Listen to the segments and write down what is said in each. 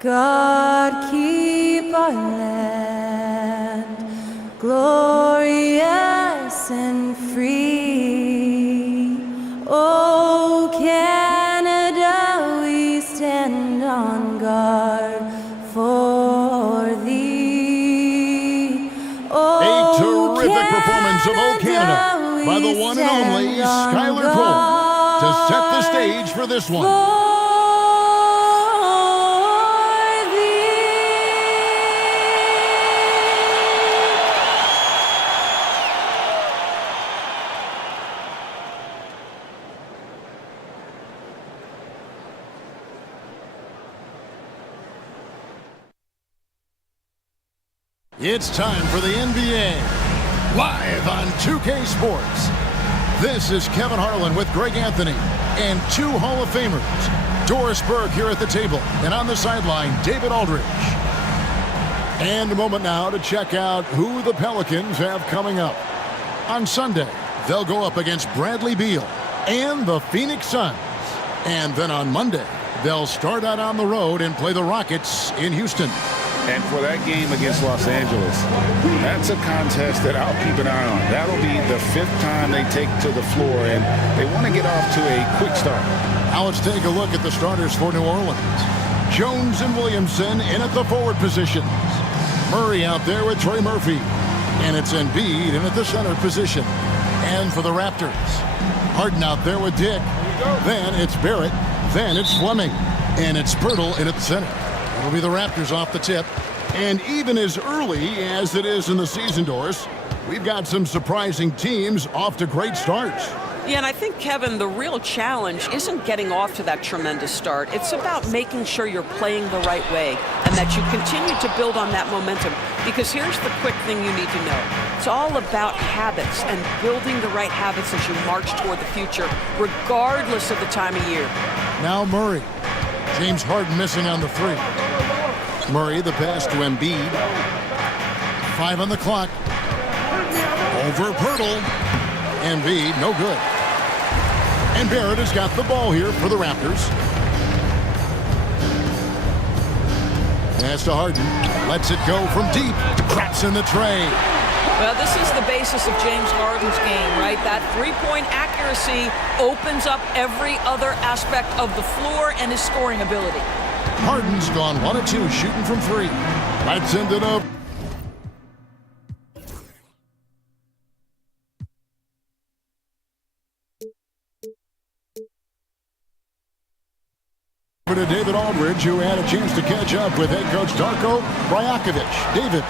God keep our land glorious and free. Oh, Canada, we stand on guard for thee. Oh, a terrific performance of Old Canada by the one and only Skylar Cole to set the stage for this one. It's time for the NBA, live on 2K Sports. This is Kevin Harlan with Greg Anthony and two Hall of Famers, Doris Burke here at the table, and on the sideline, David Aldridge. And a moment now to check out who the Pelicans have coming up. On Sunday, they'll go up against Bradley Beal and the Phoenix Suns. And then on Monday, they'll start out on the road and play the Rockets in Houston. And for that game against Los Angeles, that's a contest that I'll keep an eye on. That'll be the 5th time they take to the floor, and they want to get off to a quick start. Now let's take a look at the starters for New Orleans. Jones and Williamson in at the forward positions. Murray out there with Trey Murphy. And it's Embiid in at the center position. And for the Raptors, Harden out there with Dick. Then it's Barrett. Then it's Fleming. And it's Pirtle in at the center. It'll be the Raptors off the tip. And even as early as it is in the season, Doris, we've got some surprising teams off to great starts. Yeah, and I think, Kevin, the real challenge isn't getting off to that tremendous start. It's about making sure you're playing the right way and that you continue to build on that momentum. Because here's the quick thing you need to know. It's all about habits and building the right habits as you march toward the future, regardless of the time of year. Now Murray. James Harden missing on the 3. Murray, the pass to Embiid. 5 on the clock. Over Pirtle. Embiid, no good. And Barrett has got the ball here for the Raptors. Pass to Harden. Lets it go from deep. Drops in the tray. Well, this is the basis of James Harden's game, right? That three-point accuracy opens up every other aspect of the floor and his scoring ability. Harden's gone 1 of 2 shooting from 3. That's ended up. To David Aldridge, who had a chance to catch up with head coach Darko Rajakovic. David.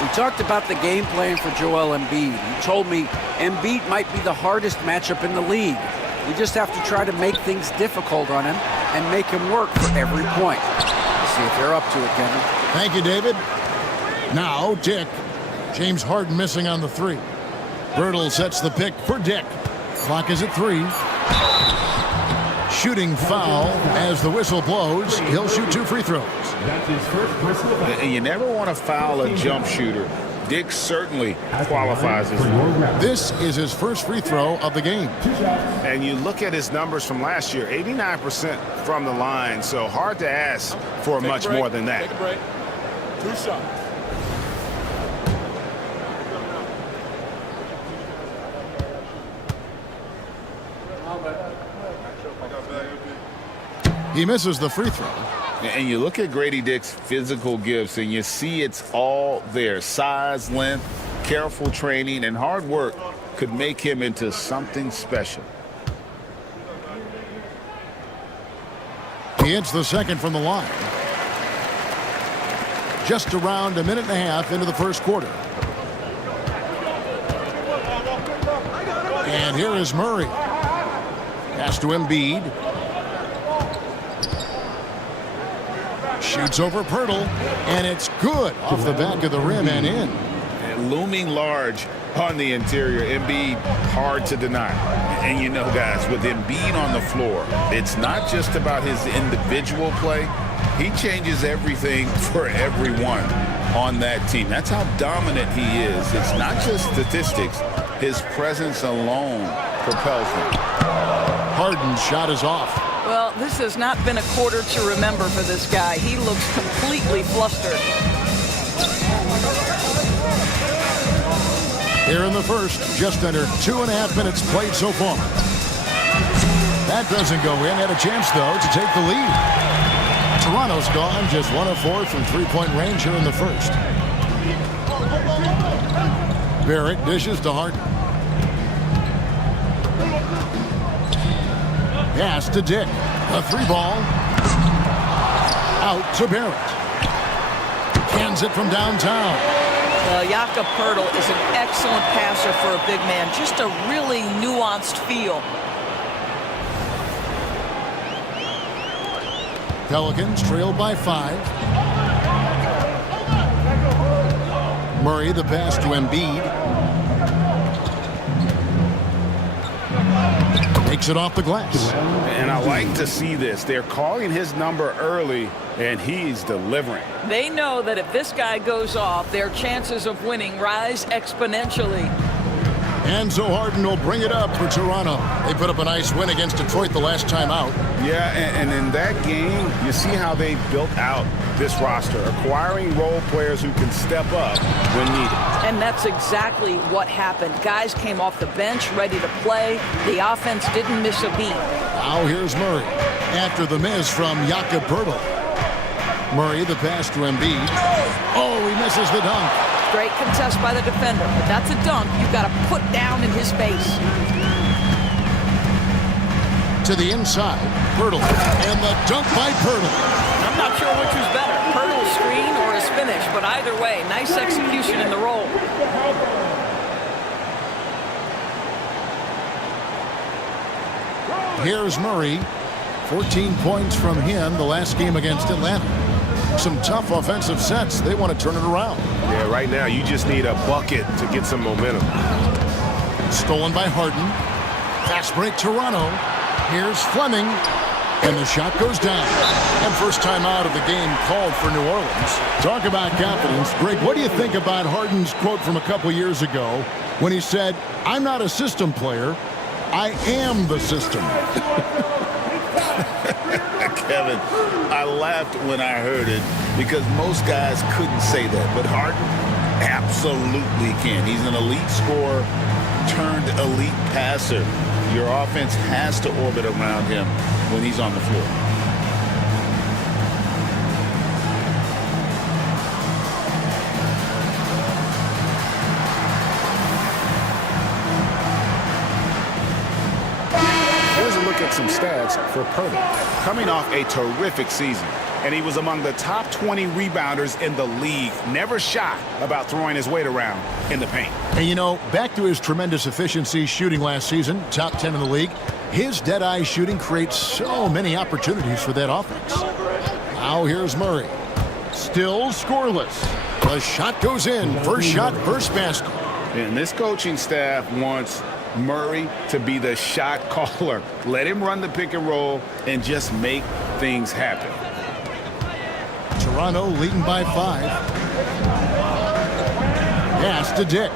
We talked about the game plan for Joel Embiid. He told me Embiid might be the hardest matchup in the league. We just have to try to make things difficult on him and make him work for every point. Let's see if they're up to it, Kevin. Thank you, David. Now, Dick. James Harden missing on the 3. Birtle sets the pick for Dick. Clock is at 3. Shooting foul as the whistle blows. He'll shoot 2 free throws. That's his first personal foul. And you never want to foul a jump shooter. Dick certainly qualifies as one. This is his first free throw of the game. And you look at his numbers from last year, 89% from the line, so hard to ask for much more than that. Take a break. 2 shots. He misses the free throw. And you look at Grady Dick's physical gifts, and you see it's all there. Size, length, careful training, and hard work could make him into something special. He hits the second from the line. Just around a minute and a half into the first quarter. And here is Murray. Pass to Embiid. Shoots over Pirtle, and it's good off the back of the rim and in. And looming large on the interior. Embiid, hard to deny. And you know, guys, with Embiid on the floor, it's not just about his individual play. He changes everything for everyone on that team. That's how dominant he is. It's not just statistics. His presence alone propels him. Harden's shot is off. Well, this has not been a quarter to remember for this guy. He looks completely flustered. Here in the first, just under 2.5 minutes played so far. That doesn't go in. Had a chance, though, to take the lead. Toronto's gone just 1 of 4 from three-point range here in the first. Barrett dishes to Harden. Pass to Dick. A 3-ball. Out to Barrett. Cans it from downtown. Well, Jakob Poeltl is an excellent passer for a big man. Just a really nuanced feel. Pelicans trailed by 5. Murray the pass to Embiid. Takes it off the glass. And I like to see this. They're calling his number early, and he's delivering. They know that if this guy goes off, their chances of winning rise exponentially. And so Harden will bring it up for Toronto. They put up a nice win against Detroit the last time out. Yeah, and in that game, you see how they built out this roster, acquiring role players who can step up when needed. And that's exactly what happened. Guys came off the bench ready to play. The offense didn't miss a beat. Now here's Murray after the miss from Jakob Poeltl. Murray the pass to Embiid. Oh, he misses the dunk. Great contest by the defender, but that's a dunk you've got to put down in his face. To the inside, Poeltl, and the dunk by Poeltl. I'm not sure which was better, Poeltl's screen or his finish, but either way, nice execution in the roll. Here's Murray, 14 points from him the last game against Atlanta. Some tough offensive sets. They want to turn it around. Yeah, right now you just need a bucket to get some momentum. Stolen by Harden. Fast break Toronto. Here's Fleming. And the shot goes down. And first time out of the game called for New Orleans. Talk about confidence. Greg, what do you think about Harden's quote from a couple years ago when he said, "I'm not a system player. I am the system." Kevin, I laughed when I heard it because most guys couldn't say that, but Harden absolutely can. He's an elite scorer turned elite passer. Your offense has to orbit around him when he's on the floor. Some stats for Poeltl. Coming off a terrific season, and he was among the top 20 rebounders in the league. Never shy about throwing his weight around in the paint. And you know, back to his tremendous efficiency shooting last season, top 10 in the league, his dead-eye shooting creates so many opportunities for that offense. Now here's Murray. Still scoreless. The shot goes in. First shot, first basket. And this coaching staff wants Murray to be the shot caller. Let him run the pick and roll and just make things happen. Toronto leading by 5. Pass to Dick.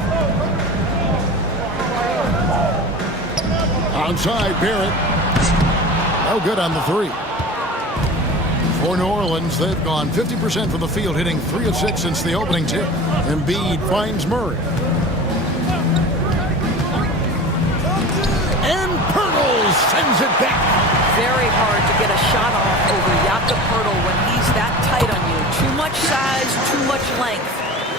Outside, Barrett. No good on the 3. For New Orleans, they've gone 50% from the field, hitting 3 of 6 since the opening tip. Embiid finds Murray. Sends it back. Very hard to get a shot off over Jakob Poeltl when he's that tight on you. Too much size, too much length.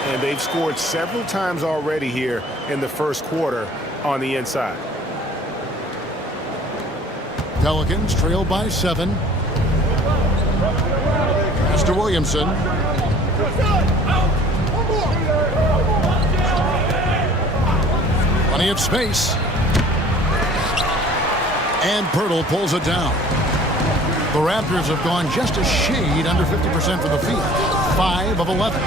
And they've scored several times already here in the first quarter on the inside. Pelicans trail by 7. Pass to Williamson. Plenty of space. And Poeltl pulls it down. The Raptors have gone just a shade under 50% from the field. 5 of 11.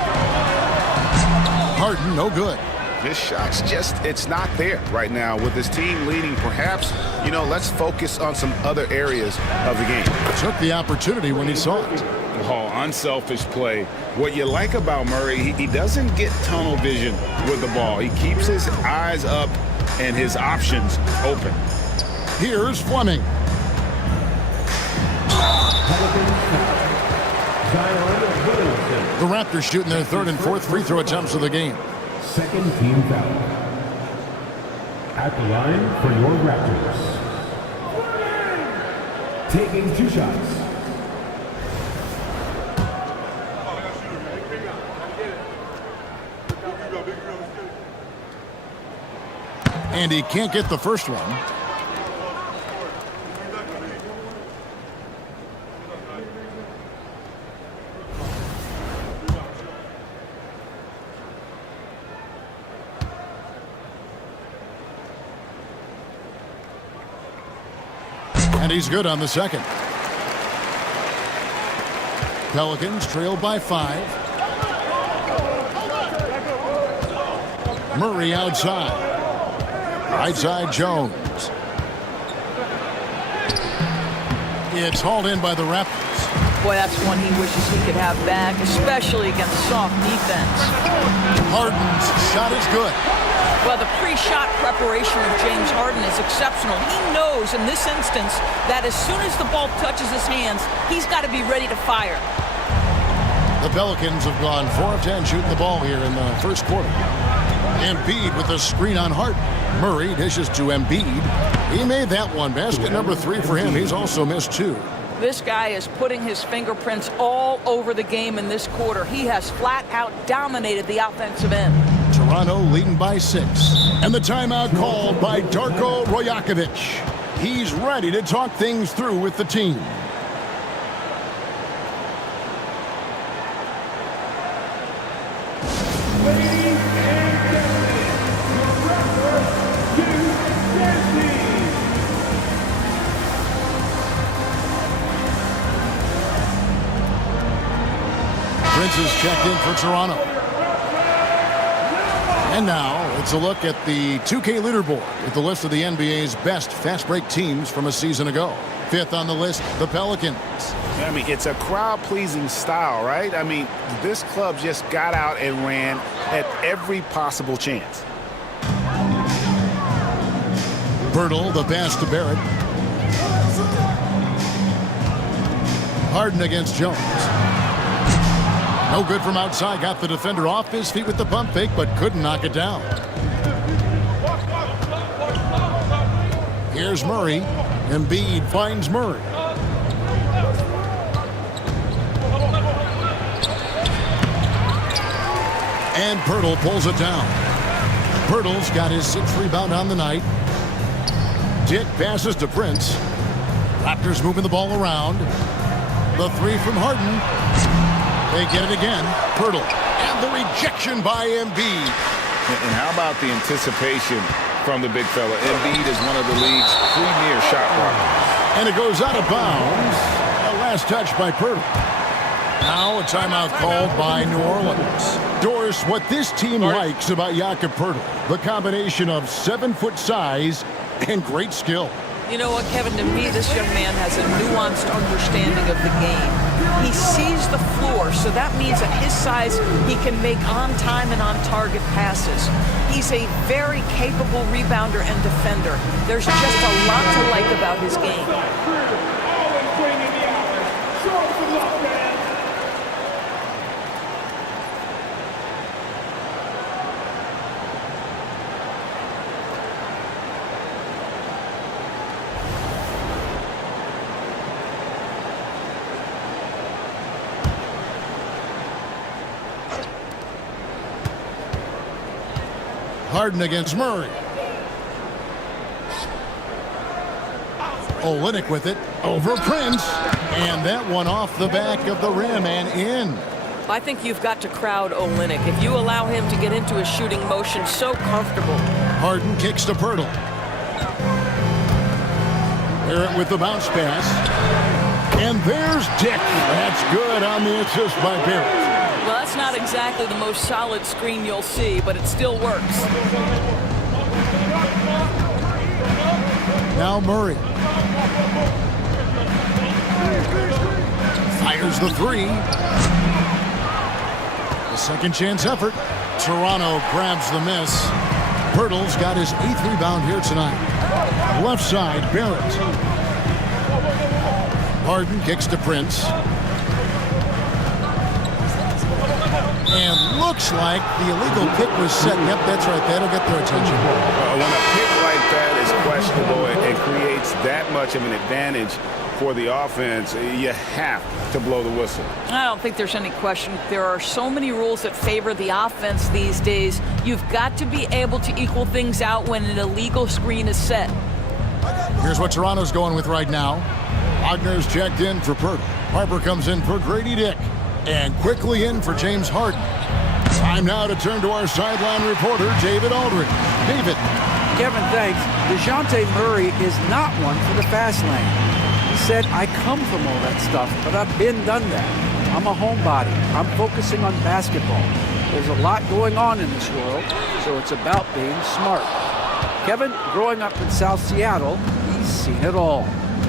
Harden, no good. This shot's just, it's not there right now with his team leading. Perhaps, you know, let's focus on some other areas of the game. Took the opportunity when he saw it. Oh, unselfish play. What you like about Murray, he doesn't get tunnel vision with the ball. He keeps his eyes up and his options open. Here's Fleming. The Raptors shooting their third and fourth free throw attempts of the game. Second team foul. At the line for your Raptors. Taking 2 shots. And he can't get the first one. And he's good on the second. Pelicans trail by 5. Murray outside. Right side Jones. It's hauled in by the Raptors. Boy, that's one he wishes he could have back, especially against soft defense. Harden's shot is good. Well, the pre-shot preparation of James Harden is exceptional. He knows in this instance that as soon as the ball touches his hands, he's got to be ready to fire. The Pelicans have gone 4 of 10 shooting the ball here in the first quarter. Embiid with a screen on Harden. Murray dishes to Embiid. He made that one. Basket number 3 for him. He's also missed 2. This guy is putting his fingerprints all over the game in this quarter. He has flat out dominated the offensive end. Toronto leading by 6. And the timeout called by Darko Rajakovic. He's ready to talk things through with the team. Prince is checked in for Toronto. And now it's a look at the 2K leaderboard with the list of the NBA's best fast break teams from a season ago. 5th on the list, the Pelicans. I mean, it's a crowd-pleasing style, right? I mean, this club just got out and ran at every possible chance. Birtle, the pass to Barrett. Harden against Jones. No good from outside. Got the defender off his feet with the pump fake, but couldn't knock it down. Here's Murray. Embiid finds Murray. And Pirtle pulls it down. Pirtle's got his 6th rebound on the night. Dick passes to Prince. Raptors moving the ball around. The 3 from Harden. They get it again. Pirtle. And the rejection by Embiid. And how about the anticipation from the big fella? Embiid is one of the league's premier shot blockers. And it goes out of bounds. A last touch by Pirtle. Now a timeout called by New Orleans. Doris, what this team likes about Jakob Pirtle, the combination of 7-foot size and great skill. You know what, Kevin, to me, this young man has a nuanced understanding of the game. He sees the floor, so that means at his size, he can make on-time and on-target passes. He's a very capable rebounder and defender. There's just a lot to like about his game. Harden against Murray. Olynyk with it over Prince. And that one off the back of the rim and in. I think you've got to crowd Olynyk. If you allow him to get into a shooting motion so comfortable. Harden kicks to Pirtle. Barrett with the bounce pass. And there's Dick. That's good on the assist by Barrett. Well, that's not exactly the most solid screen you'll see, but it still works. Now Murray. Fires the 3. The second chance effort. Toronto grabs the miss. Pirtle's got his 8th rebound here tonight. Left side, Barrett. Harden kicks to Prince. And looks like the illegal kick was set. Yep, that's right. That'll get their attention. When a pick like that is questionable and creates that much of an advantage for the offense, you have to blow the whistle. I don't think there's any question. There are so many rules that favor the offense these days. You've got to be able to equal things out when an illegal screen is set. Here's what Toronto's going with right now. Wagner's checked in for Purtle. Harper comes in for Grady Dick. And quickly in for James Harden. Time now to turn to our sideline reporter, David Aldridge. David. Kevin, thanks. DeJounte Murray is not one for the fast lane. He said, I come from all that stuff, but I've done that. I'm a homebody. I'm focusing on basketball. There's a lot going on in this world, so it's about being smart. Kevin, growing up in South Seattle, he's seen it all.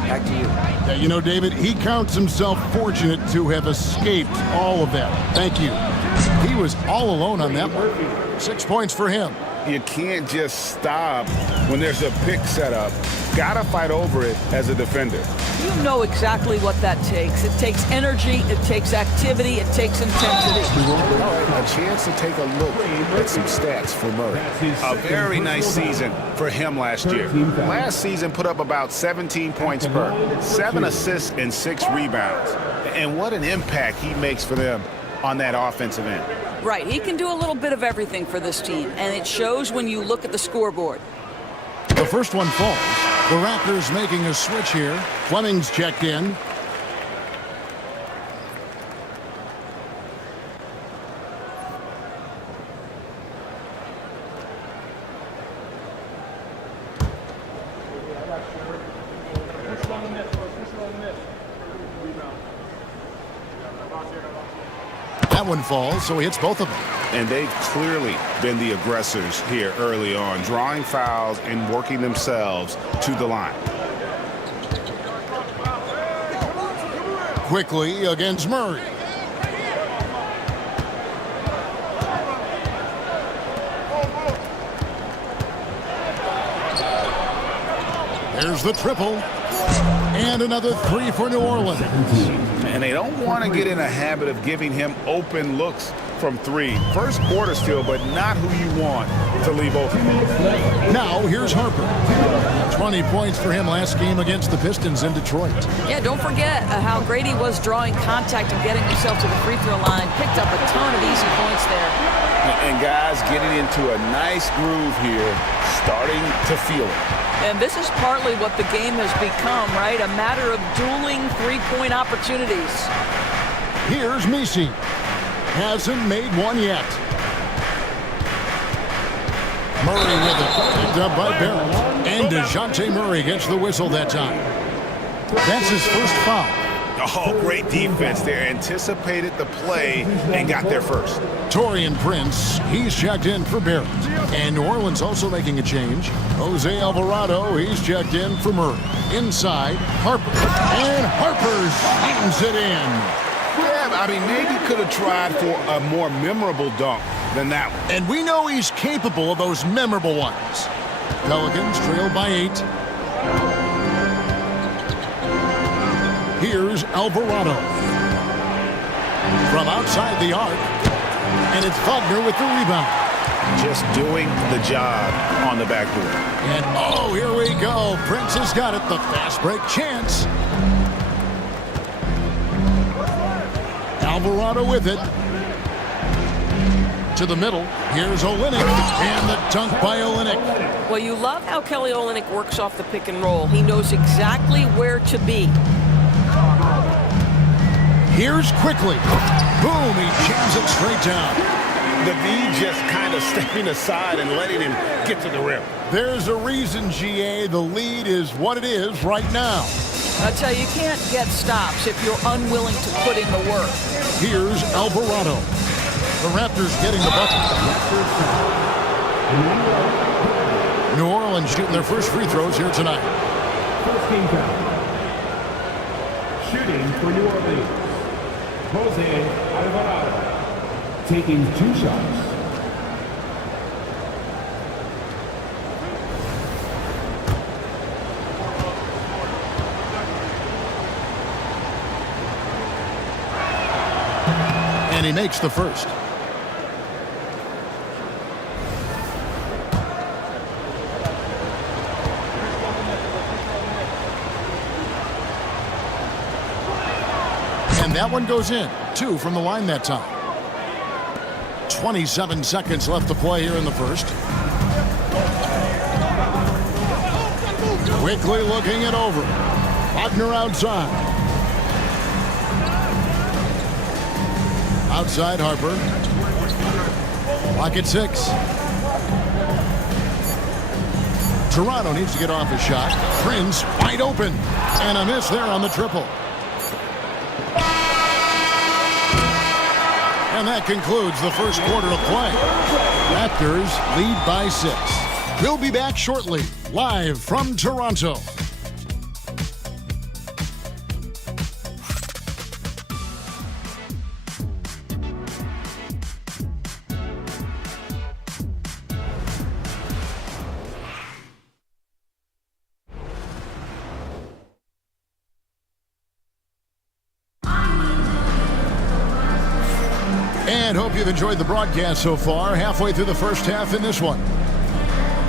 Back to you. Yeah, you know, David, he counts himself fortunate to have escaped all of that. Thank you. He was all alone on that one. 6 points for him. You can't just stop when there's a pick set up. Gotta fight over it as a defender. You know exactly what that takes. It takes energy, it takes activity, it takes intensity. A chance to take a look at some stats for Murray. A very nice season for him last year. Last season put up about 17 points per, 7 assists and 6 rebounds. And what an impact he makes for them on that offensive end. Right, he can do a little bit of everything for this team, and it shows when you look at the scoreboard. The first one falls. The Raptors making a switch here. Fleming's checked in. That one falls, so he hits both of them. And they've clearly been the aggressors here early on, drawing fouls and working themselves to the line. Quickly against Murray. There's the triple. And another 3 for New Orleans. And they don't want to get in a habit of giving him open looks from 3. First quarter still, but not who you want to leave open. Now here's Harper. 20 points for him last game against the Pistons in Detroit. Yeah, don't forget how great he was drawing contact and getting himself to the free throw line. Picked up a ton of easy points there. And guys getting into a nice groove here, starting to feel it. And this is partly what the game has become, right? A matter of dueling three-point opportunities. Here's Messi. Hasn't made one yet. Murray with it. Picked up by Barrett. And DeJounte Murray gets the whistle that time. That's his first foul. Oh, great defense there. Anticipated the play and got there first. Taurean Prince, he's checked in for Barrett. And New Orleans also making a change. Jose Alvarado, he's checked in for Murray. Inside, Harper. And Harper slams it in. Yeah, I mean, maybe could have tried for a more memorable dunk than that one. And we know he's capable of those memorable ones. Pelicans trail by 8. Here's Alvarado. From outside the arc. And it's Wagner with the rebound. Just doing the job on the backboard. And oh, here we go. Prince has got it. The fast break chance. Alvarado with it. To the middle. Here's Olynyk. And the dunk by Olynyk. Well, you love how Kelly Olynyk works off the pick and roll. He knows exactly where to be. Here's quickly. Boom, he jams it straight down. The V just kind of stepping aside and letting him get to the rim. There's a reason, GA. The lead is what it is right now. I tell you, you can't get stops if you're unwilling to put in the work. Here's Alvarado. The Raptors getting the bucket. New Orleans shooting their first free throws here tonight. First team foul. Shooting for New Orleans. Jose Alvarado. Taking 2 shots. he makes the first. And that one goes in. 2 from the line that time. 27 seconds left to play here in the first. Quickly looking it over. Wagner outside. Outside Harper. Lock at 6. Toronto needs to get off his shot. Prince wide open. And a miss there on the triple. And that concludes the first quarter of play. Raptors lead by 6. We'll be back shortly, live from Toronto. And hope you've enjoyed the broadcast so far. Halfway through the first half in this one.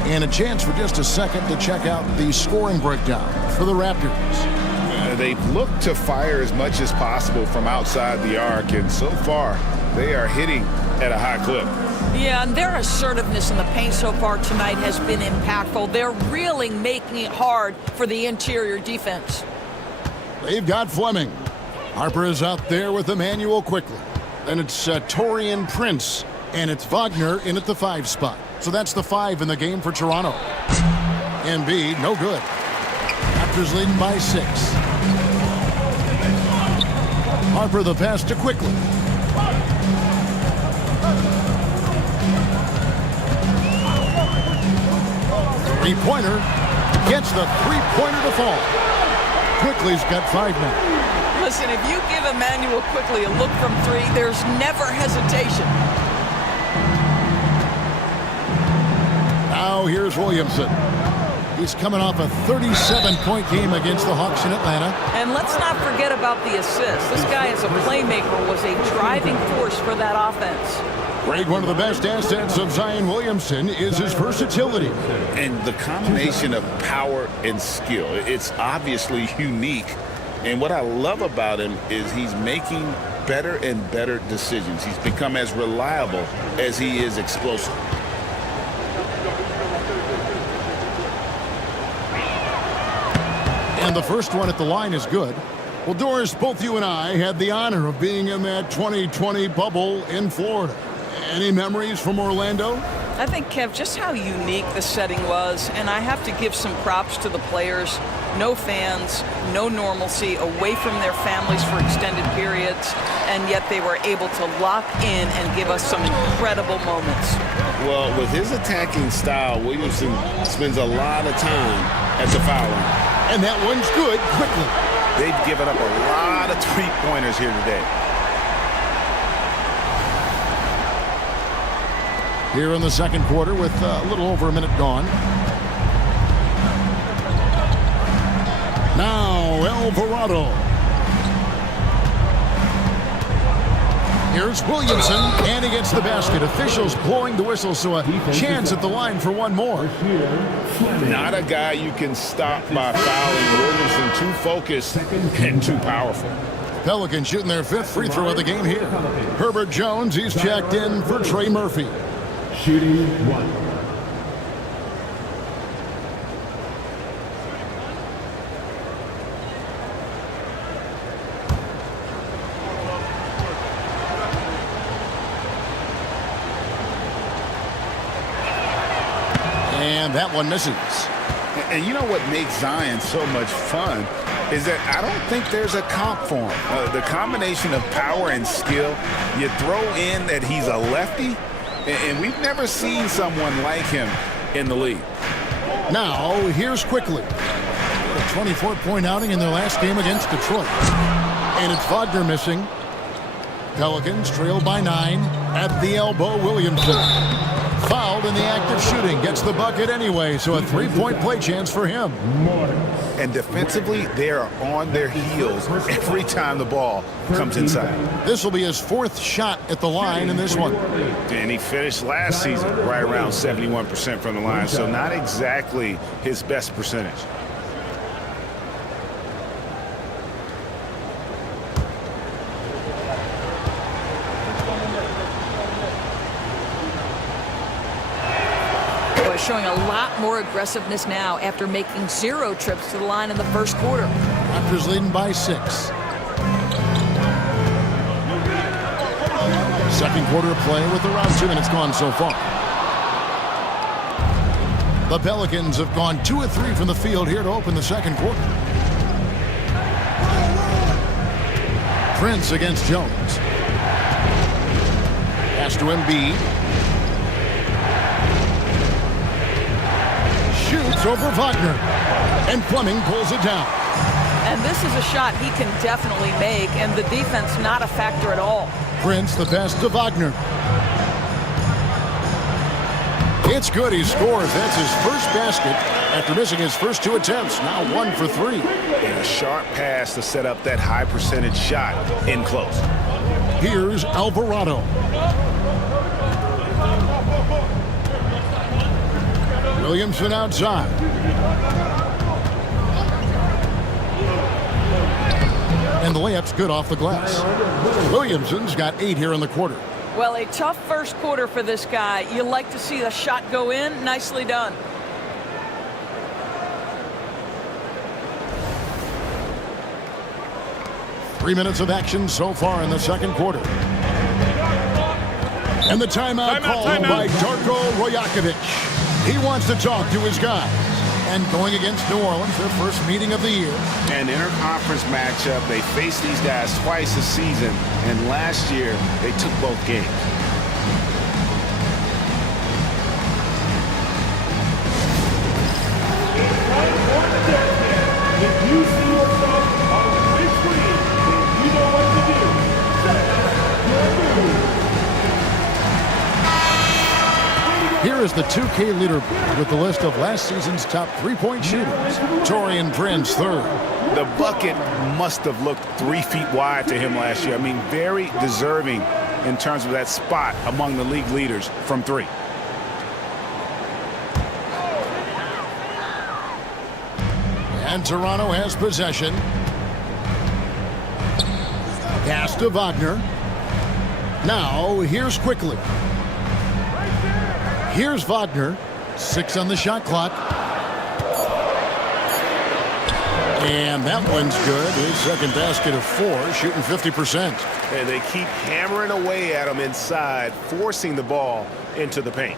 And a chance for just a second to check out the scoring breakdown for the Raptors. They've looked to fire as much as possible from outside the arc, and so far they are hitting at a high clip. Yeah, and their assertiveness in the paint so far tonight has been impactful. They're really making it hard for the interior defense. They've got Fleming. Harper is out there with Emmanuel quickly. Then it's Taurean Prince, and it's Wagner in at the 5 spot. So that's the 5 in the game for Toronto. Embiid, no good. Raptors leading by 6. Harper the pass to quickly. Three-pointer. Gets the three-pointer to fall. Quickly's got 5 now. Listen, if you give Emmanuel quickly a look from 3, there's never hesitation. Now here's Williamson. He's coming off a 37-point game against the Hawks in Atlanta. And let's not forget about the assist. This guy as a playmaker was a driving force for that offense. Greg, one of the best assets of Zion Williamson is his versatility. And the combination of power and skill, it's obviously unique. And what I love about him is he's making better and better decisions. He's become as reliable as he is explosive. And the first one at the line is good. Well, Doris, both you and I had the honor of being in that 2020 bubble in Florida. Any memories from Orlando? I think, Kev, just how unique the setting was, and I have to give some props to the players. No fans, no normalcy, away from their families for extended periods, and yet they were able to lock in and give us some incredible moments. Well, with his attacking style, Williamson spends a lot of time at the foul line. And that one's good quickly. They've given up a lot of three-pointers here today. Here in the second quarter with a little over a minute gone. Now Alvarado. Here's Williamson, and he gets the basket. Officials blowing the whistle, so a chance at the line for one more. Not a guy you can stop by fouling. Williamson too focused and too powerful. Pelicans shooting their 5th free throw of the game here. Herbert Jones, he's checked in for Trey Murphy. Shooting 1. And that one misses. And you know what makes Zion so much fun is that I don't think there's a comp for him. The combination of power and skill, you throw in that he's a lefty, and we've never seen someone like him in the league. Now, here's quickly. A 24-point outing in their last game against Detroit. And it's Wagner missing. Pelicans trail by 9 at the elbow. Williamson fouled, in the act of shooting. Gets the bucket anyway, so a three-point play chance for him. And defensively, they are on their heels every time the ball comes inside. This will be his fourth shot at the line in this one. And he finished last season right around 71% from the line, so not exactly his best percentage. Showing a lot more aggressiveness now after making 0 trips to the line in the first quarter. Raptors leading by 6. Second quarter of play with around 2 minutes gone so far. The Pelicans have gone 2 of 3 from the field here to open the second quarter. Prince against Jones. Pass to Embiid. Shoots over Wagner. And Fleming pulls it down. And this is a shot he can definitely make, and the defense not a factor at all. Prince the pass to Wagner. It's good. He scores. That's his first basket after missing his first 2 attempts. Now 1 for 3. And a sharp pass to set up that high percentage shot in close. Here's Alvarado. Williamson outside. And the layup's good off the glass. Williamson's got 8 here in the quarter. Well, a tough first quarter for this guy. You like to see the shot go in. Nicely done. Three minutes of action so far in the second quarter. And the timeout called by Darko Rajakovic. He wants to talk to his guys. And going against New Orleans, their first meeting of the year. An interconference matchup. They faced these guys twice this season, and last year they took both games. If you see yourself on the big screen, then you know what to do. Set your move. Here is the 2K leaderboard with the list of last season's top three-point shooters. Taurean Prince, third. The bucket must have looked 3 feet wide to him last year. I mean, very deserving in terms of that spot among the league leaders from 3. And Toronto has possession. Pass to Wagner. Now, here's Quickly. Here's Wagner. 6 on the shot clock. And that one's good. His second basket of 4, shooting 50%. And they keep hammering away at him inside, forcing the ball into the paint.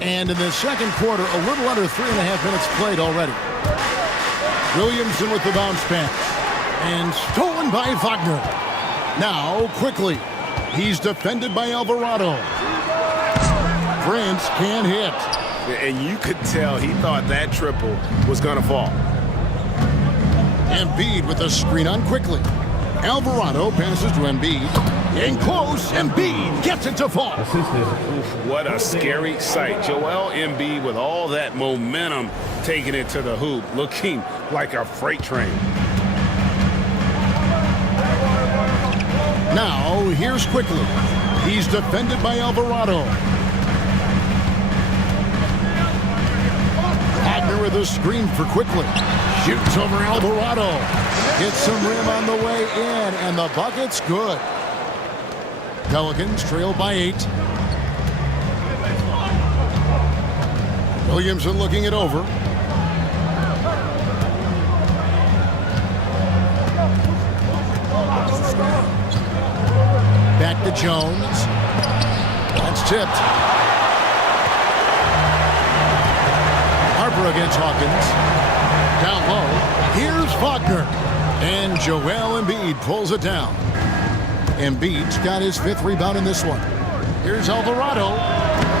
And in the second quarter, a little under 3.5 minutes played already. Williamson with the bounce pass. And stolen by Wagner. Now, Quickly. He's defended by Alvarado. Prince can't hit. And you could tell he thought that triple was going to fall. Embiid with a screen on Quickly. Alvarado passes to Embiid. In close, Embiid gets it to fall. What a scary sight. Joel Embiid with all that momentum taking it to the hoop, looking like a freight train. Now, here's Quickly. He's defended by Alvarado. Wagner with a screen for Quickly. Shoots over Alvarado. Hits some rim on the way in, and the bucket's good. Pelicans trail by 8. Williamson looking it over. Back to Jones. That's tipped. Harper against Hawkins. Down low. Here's Wagner. And Joel Embiid pulls it down. Embiid's got his 5th rebound in this one. Here's Alvarado.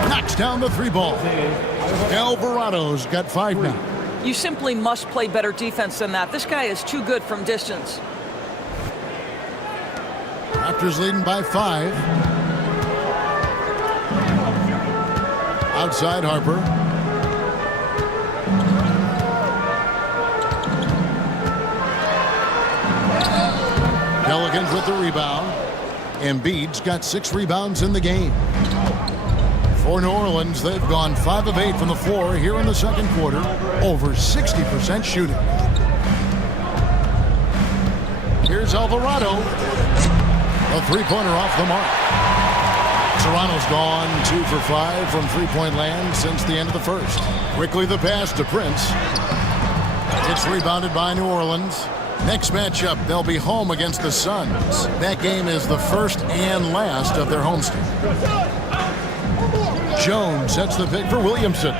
Knocks down the 3 ball. Alvarado's got 5 now. You simply must play better defense than that. This guy is too good from distance. Raptors leading by 5. Outside Harper. Pelicans with the rebound. Embiid's got 6 rebounds in the game. For New Orleans, they've gone 5 of 8 from the floor here in the second quarter. Over 60% shooting. Here's Alvarado. A three-pointer off the mark. Toronto's gone 2 for 5 from three-point land since the end of the first. Quickly the pass to Prince. It's rebounded by New Orleans. Next matchup, they'll be home against the Suns. That game is the first and last of their homestand. Jones sets the pick for Williamson.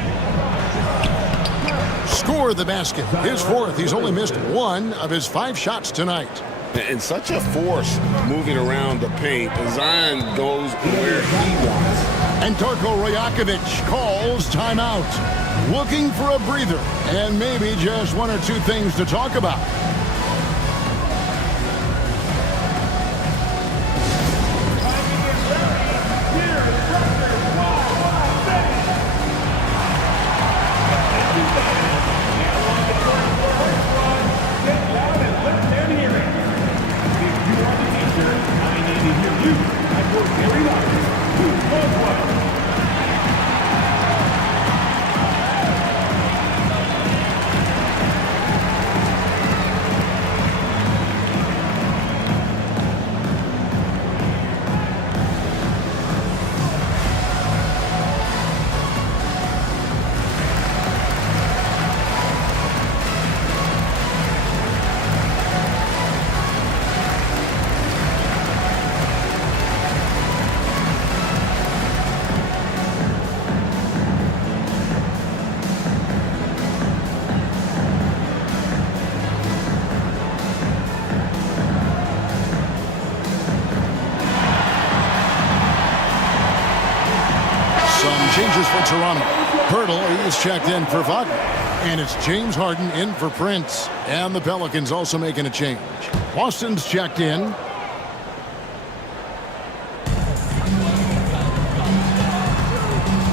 Score the basket. His 4th. He's only missed 1 of his 5 shots tonight. And such a force moving around the paint. Zion goes where he wants. And Darko Rajakovic calls timeout. Looking for a breather and maybe just 1 or 2 things to talk about. Changes for Toronto. Pirtle is checked in for Wagner. And it's James Harden in for Prince. And the Pelicans also making a change. Boston's checked in.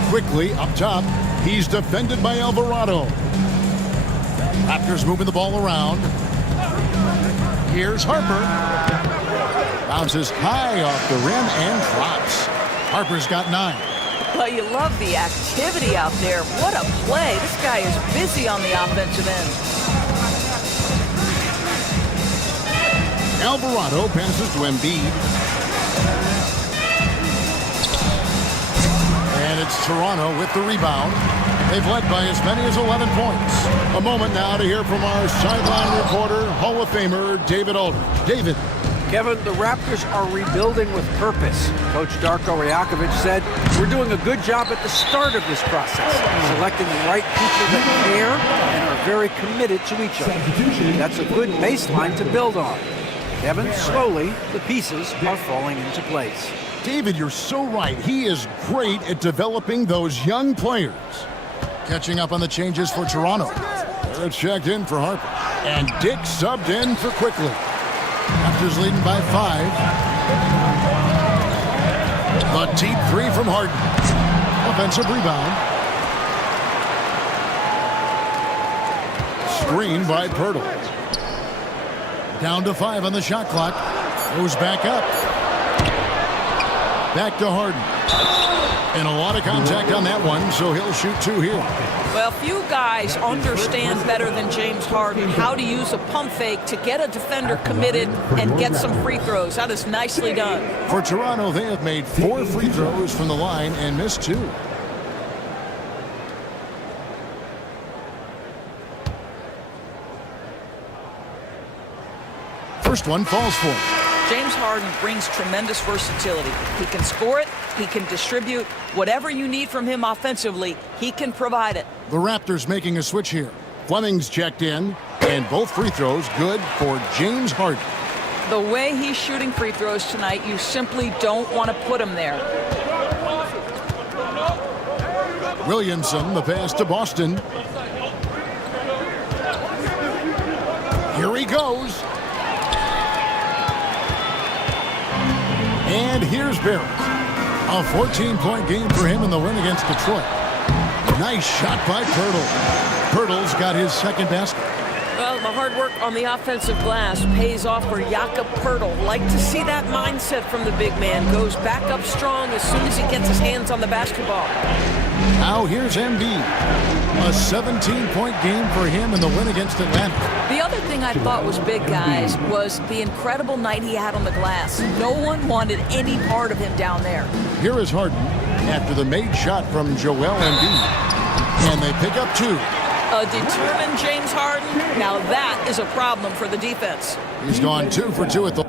Quickly up top. He's defended by Alvarado. Raptors moving the ball around. Here's Harper. Bounces high off the rim and drops. Harper's got 9. Well, you love the activity out there. What a play. This guy is busy on the offensive end. Alvarado passes to Embiid. And it's Toronto with the rebound. They've led by as many as 11 points. A moment now to hear from our sideline reporter, Hall of Famer David Aldridge. David. Kevin, the Raptors are rebuilding with purpose. Coach Darko Rajakovic said, "We're doing a good job at the start of this process, selecting the right people that care and are very committed to each other. That's a good baseline to build on." Kevin, slowly, the pieces are falling into place. David, you're so right. He is great at developing those young players. Catching up on the changes for Toronto. They're checked in for Harper. And Dick subbed in for Quickly. Raptors leading by 5. The deep 3 from Harden. Offensive rebound. Screen by Pirtle. Down to 5 on the shot clock. Goes back up. Back to Harden. And a lot of contact on that one, so he'll shoot 2 here. Well, few guys understand better than James Harden how to use a pump fake to get a defender committed and get some free throws. That is nicely done. For Toronto, they have made 4 free throws from the line and missed 2. First one falls for him. James Harden brings tremendous versatility. He can score it, he can distribute. Whatever you need from him offensively, he can provide it. The Raptors making a switch here. Fleming's checked in, and both free throws good for James Harden. The way he's shooting free throws tonight, you simply don't want to put him there. Williamson, the pass to Boston. Here he goes. And here's Barrett. A 14-point game for him in the win against Detroit. Nice shot by Pirtle. Pirtle's got his second basket. Well, the hard work on the offensive glass pays off for Jakob Pirtle. Like to see that mindset from the big man. Goes back up strong as soon as he gets his hands on the basketball. Now here's Embiid. A 17-point game for him in the win against Atlanta. The other thing I thought was big, guys, was the incredible night he had on the glass. No one wanted any part of him down there. Here is Harden after the made shot from Joel Embiid. And they pick up 2. A determined James Harden, now that is a problem for the defense. He's gone 2 for 2 at the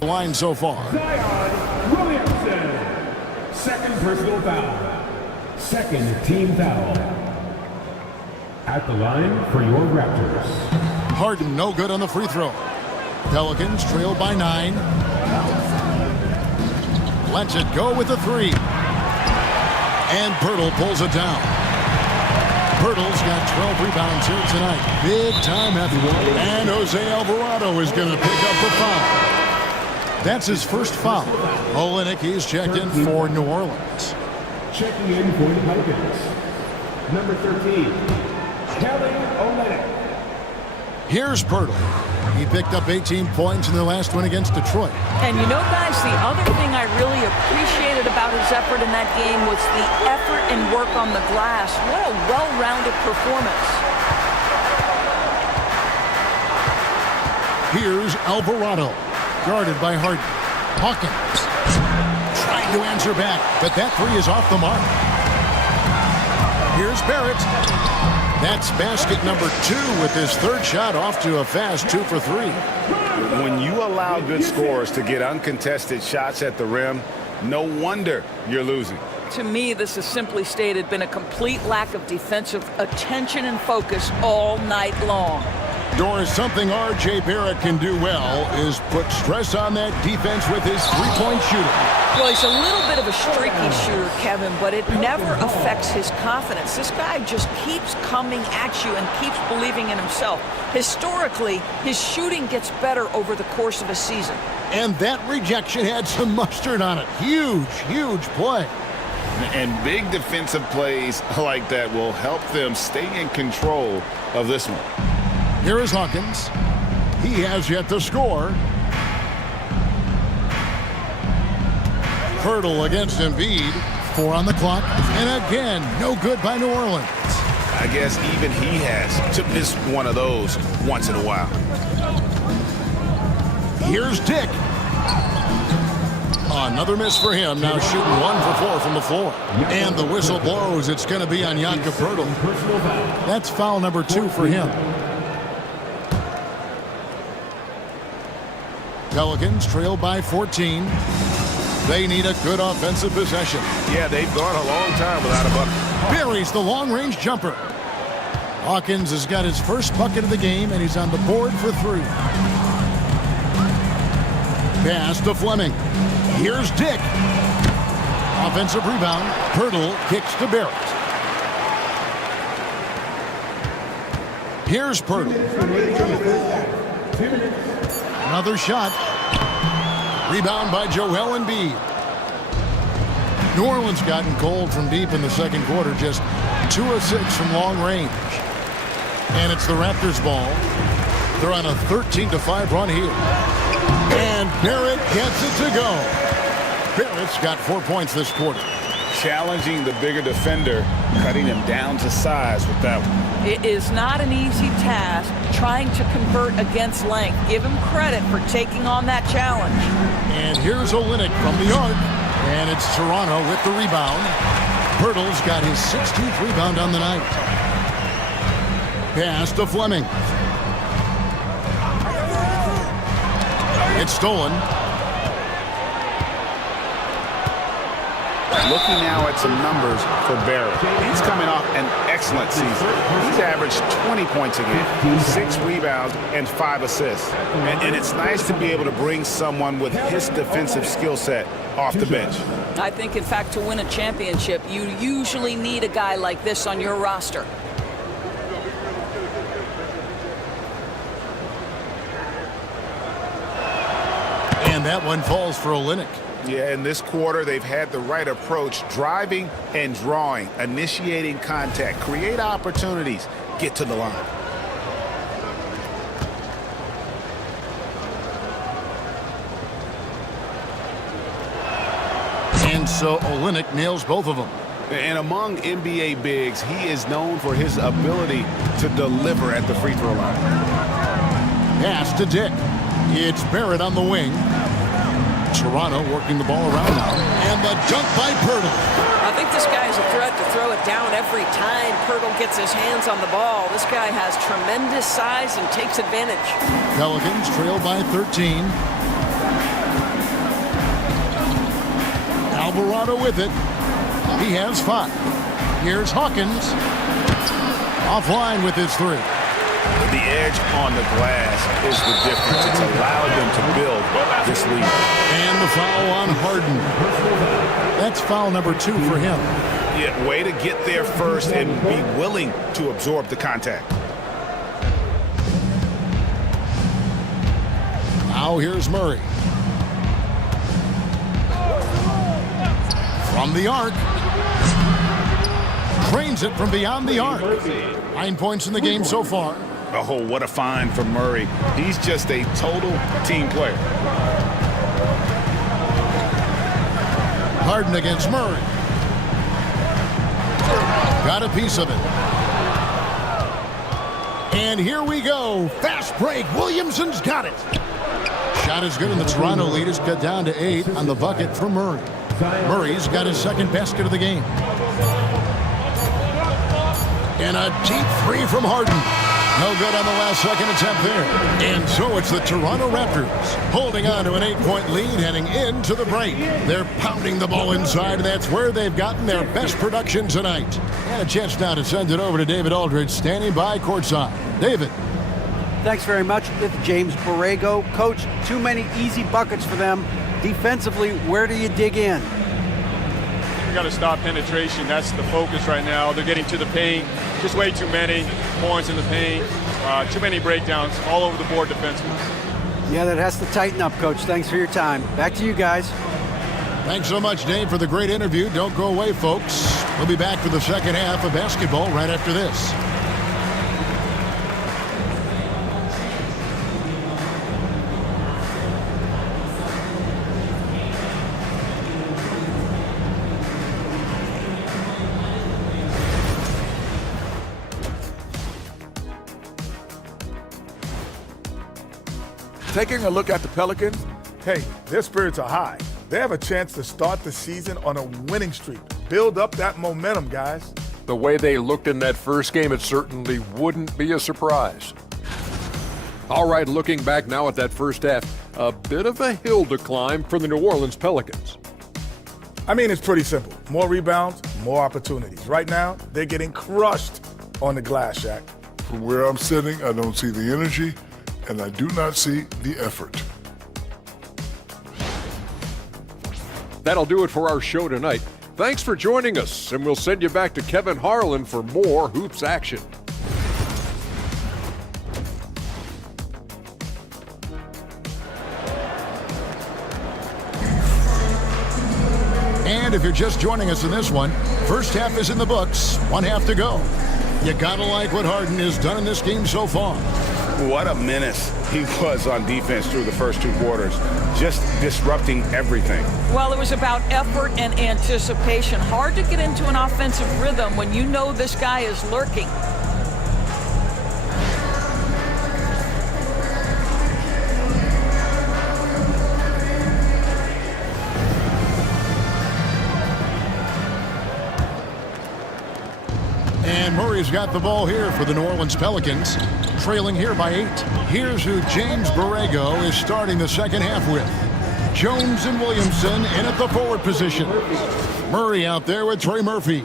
line so far. Zion Williamson. Second personal foul. Second team foul. At the line for your Raptors. Harden no good on the free throw. Pelicans trail by 9. Lets it go with the 3. And Pirtle pulls it down. Pirtle's got 12 rebounds here tonight. Big time effort. And Jose Alvarado is going to pick up the foul. That's his first foul. Olynyk, he's checked in for New Orleans. Checking in for the Pelicans. Number 13, Kelly Olynyk. Here's Pirtle. He picked up 18 points in the last one against Detroit. And you know, guys, the other thing I really appreciated about his effort in that game was the effort and work on the glass. What a well-rounded performance. Here's Alvarado, guarded by Harden. Hawkins trying to answer back, but that 3 is off the mark. Here's Barrett. That's basket number 2 with his third shot off to a fast 2 for 3. When you allow good scorers to get uncontested shots at the rim, no wonder you're losing. To me, this has simply stated been a complete lack of defensive attention and focus all night long. Doris, something R.J. Barrett can do well is put stress on that defense with his three-point shooting. Well, he's a little bit of a streaky shooter, Kevin, but it never affects his confidence. This guy just keeps coming at you and keeps believing in himself. Historically, his shooting gets better over the course of a season. And that rejection had some mustard on it. Huge, huge play. And big defensive plays like that will help them stay in control of this one. Here is Hawkins. He has yet to score. Pirtle against Embiid. 4 on the clock. And again, no good by New Orleans. I guess even he has to miss one of those once in a while. Here's Dick. Another miss for him. Now shooting 1 for 4 from the floor. And the whistle blows. It's going to be on Jakob Pirtle. That's foul number 2 for him. Pelicans trail by 14. They need a good offensive possession. Yeah, they've gone a long time without a bucket. Buries the long-range jumper. Hawkins has got his first bucket of the game, and he's on the board for 3. Pass to Fleming. Here's Dick. Offensive rebound. Pirtle kicks to Barrett. Here's Pirtle. Another shot. Rebound by Joel Embiid. New Orleans gotten cold from deep in the second quarter. Just 2 of 6 from long range. And it's the Raptors ball. They're on a 13-5 run here. And Barrett gets it to go. Barrett's got 4 points this quarter. Challenging the bigger defender, cutting him down to size with that one. It is not an easy task trying to convert against length. Give him credit for taking on that challenge. And here's Olynyk from the arc. And it's Toronto with the rebound. Pirtle's got his 16th rebound on the night. Pass to Fleming. It's stolen. Looking now at some numbers for Barrett. He's coming off an excellent season. He's averaged 20 points a game, 6 rebounds, and 5 assists. And it's nice to be able to bring someone with his defensive skill set off the bench. I think, in fact, to win a championship, you usually need a guy like this on your roster. And that one falls for Olynyk. Yeah, in this quarter, they've had the right approach, driving and drawing, initiating contact, create opportunities, get to the line. And so Olynyk nails both of them. And among NBA bigs, he is known for his ability to deliver at the free throw line. Pass to Dick. It's Barrett on the wing. Toronto working the ball around now. And the dunk by Pirtle. I think this guy is a threat to throw it down every time Pirtle gets his hands on the ball. This guy has tremendous size and takes advantage. Pelicans trail by 13. Alvarado with it. He has 5. Here's Hawkins. Offline with his 3. The edge on the glass is the difference. It's allowed them to build this lead. And the foul on Harden. That's foul number 2 for him. Yeah, way to get there first and be willing to absorb the contact. Now here's Murray. From the arc. Trains it from beyond the arc. 9 points in the game so far. Oh, what a find for Murray. He's just a total team player. Harden against Murray. Got a piece of it. And here we go. Fast break. Williamson's got it. Shot is good, and the Toronto lead is cut down to 8 on the bucket for Murray. Murray's got his second basket of the game. And a deep 3 from Harden. No good on the last second attempt there. And so it's the Toronto Raptors holding on to an 8-point lead heading into the break. They're pounding the ball inside, and that's where they've gotten their best production tonight. And a chance now to send it over to David Aldridge standing by courtside. David. Thanks very much with James Borrego. Coach, too many easy buckets for them. Defensively, where do you dig in? You got to stop penetration. That's the focus right now. They're getting to the paint. Just way too many points in the paint. Too many breakdowns all over the board defensively. Yeah, that has to tighten up, Coach. Thanks for your time. Back to you guys. Thanks so much, Dave, for the great interview. Don't go away, folks. We'll be back for the second half of basketball right after this. Taking a look at the Pelicans, hey, their spirits are high. They have a chance to start the season on a winning streak. Build up that momentum, guys. The way they looked in that first game, it certainly wouldn't be a surprise. All right, looking back now at that first half, a bit of a hill to climb for the New Orleans Pelicans. I mean, it's pretty simple. More rebounds, more opportunities. Right now, they're getting crushed on the glass, Shaq. From where I'm sitting, I don't see the energy, and I do not see the effort. That'll do it for our show tonight. Thanks for joining us, and we'll send you back to Kevin Harlan for more hoops action. And if you're just joining us in this one, first half is in the books, one half to go. You gotta like what Harden has done in this game so far. What a menace he was on defense through the first 2 quarters, just disrupting everything. Well, it was about effort and anticipation. Hard to get into an offensive rhythm when you know this guy is lurking. And Murray's got the ball here for the New Orleans Pelicans, trailing here by 8. Here's who James Borrego is starting the second half with. Jones and Williamson in at the forward position. Murray out there with Trey Murphy.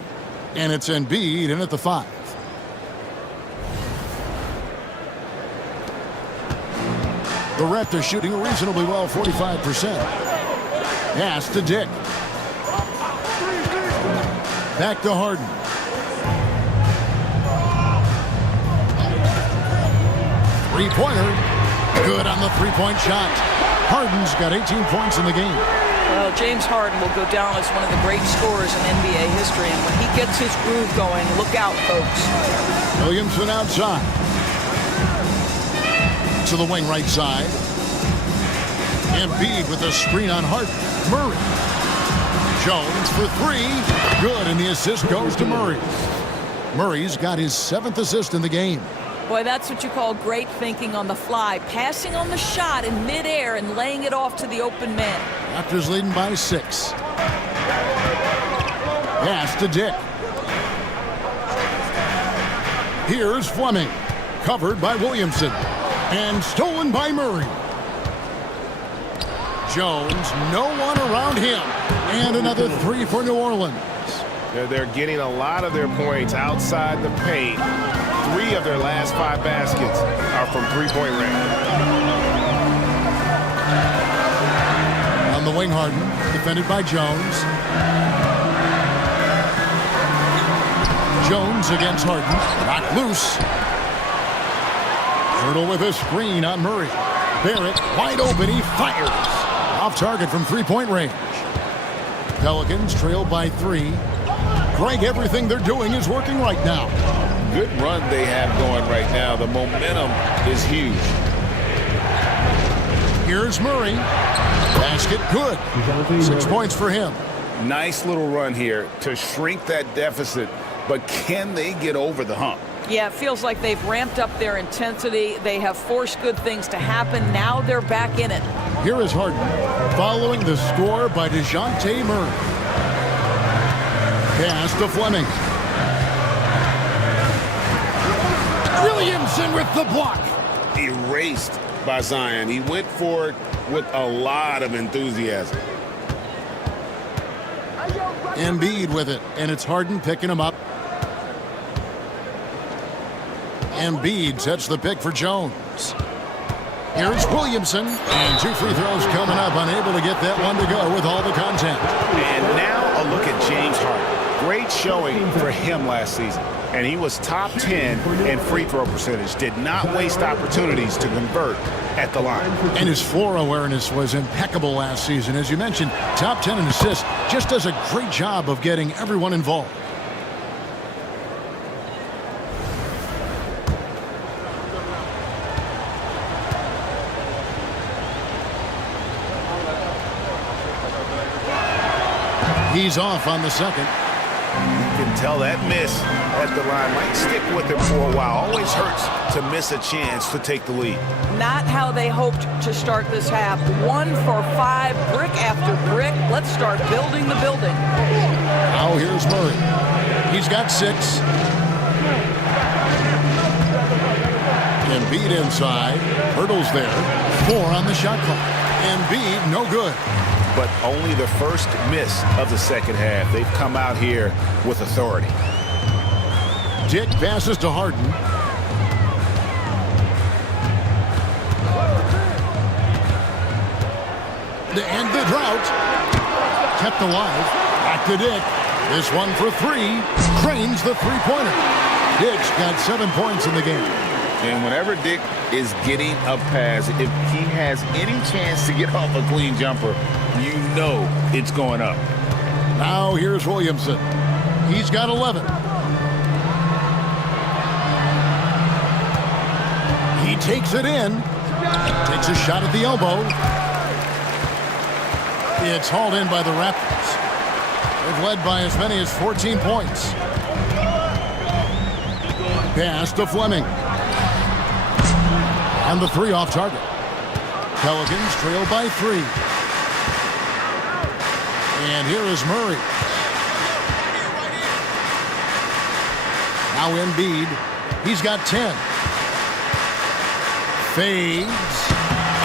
And it's Embiid in at the 5. The Raptors shooting reasonably well, 45%. Pass to Dick. Back to Harden. Three-pointer. Good on the three-point shot. Harden's got 18 points in the game. Well, James Harden will go down as one of the great scorers in NBA history, and when he gets his groove going, look out, folks. Williamson outside. To the wing right side. Embiid with a screen on Harden. Murray. Jones for three. Good, and the assist goes to Murray. Murray's got his 7th assist in the game. Boy, that's what you call great thinking on the fly. Passing on the shot in midair and laying it off to the open man. Raptors leading by 6. Pass to Dick. Here's Fleming. Covered by Williamson. And stolen by Murray. Jones, no one around him. And another 3 for New Orleans. They're getting a lot of their points outside the paint. 3 of their last 5 baskets are from three-point range. On the wing, Harden, defended by Jones. Jones against Harden. Knocked loose. Hurdle with a screen on Murray. Barrett wide open. He fires. Off target from three-point range. Pelicans trail by 3. Greg, everything they're doing is working right now. Good run they have going right now. The momentum is huge. Here's Murray. Basket good. 6 points for him. Nice little run here to shrink that deficit, but can they get over the hump? Yeah, it feels like they've ramped up their intensity. They have forced good things to happen. Now they're back in it. Here is Harden, following the score by DeJounte Murray. Pass to Fleming. Williamson with the block. Erased by Zion. He went for it with a lot of enthusiasm. Embiid with it, and it's Harden picking him up. Embiid sets the pick for Jones. Here's Williamson, and 2 free throws coming up, unable to get that one to go with all the content. And now a look at James Harden. Great showing for him last season. And he was top 10 in free throw percentage. Did not waste opportunities to convert at the line. And his floor awareness was impeccable last season. As you mentioned, top 10 in assists. Just does a great job of getting everyone involved. He's off on the second. You can tell that miss at the line might stick with him for a while. Always hurts to miss a chance to take the lead. Not how they hoped to start this half. 1 for 5, brick after brick. Let's start building the building. Now here's Murray. He's got 6. Embiid inside. Hurdles there. 4 on the shot clock. Embiid no good. But only the first miss of the second half. They've come out here with authority. Dick passes to Harden. To end the drought. Kept alive. Back to Dick. This one for 3. Cranes the three-pointer. Dick's got 7 points in the game. And whenever Dick is getting a pass, if he has any chance to get off a clean jumper, you know it's going up. Now here's Williamson. He's got 11. He takes it in. Takes a shot at the elbow. It's hauled in by the Raptors. They've led by as many as 14 points. Pass to Fleming. And the 3 off target. Pelicans trail by 3. And here is Murray. Now Embiid. He's got 10. Fades.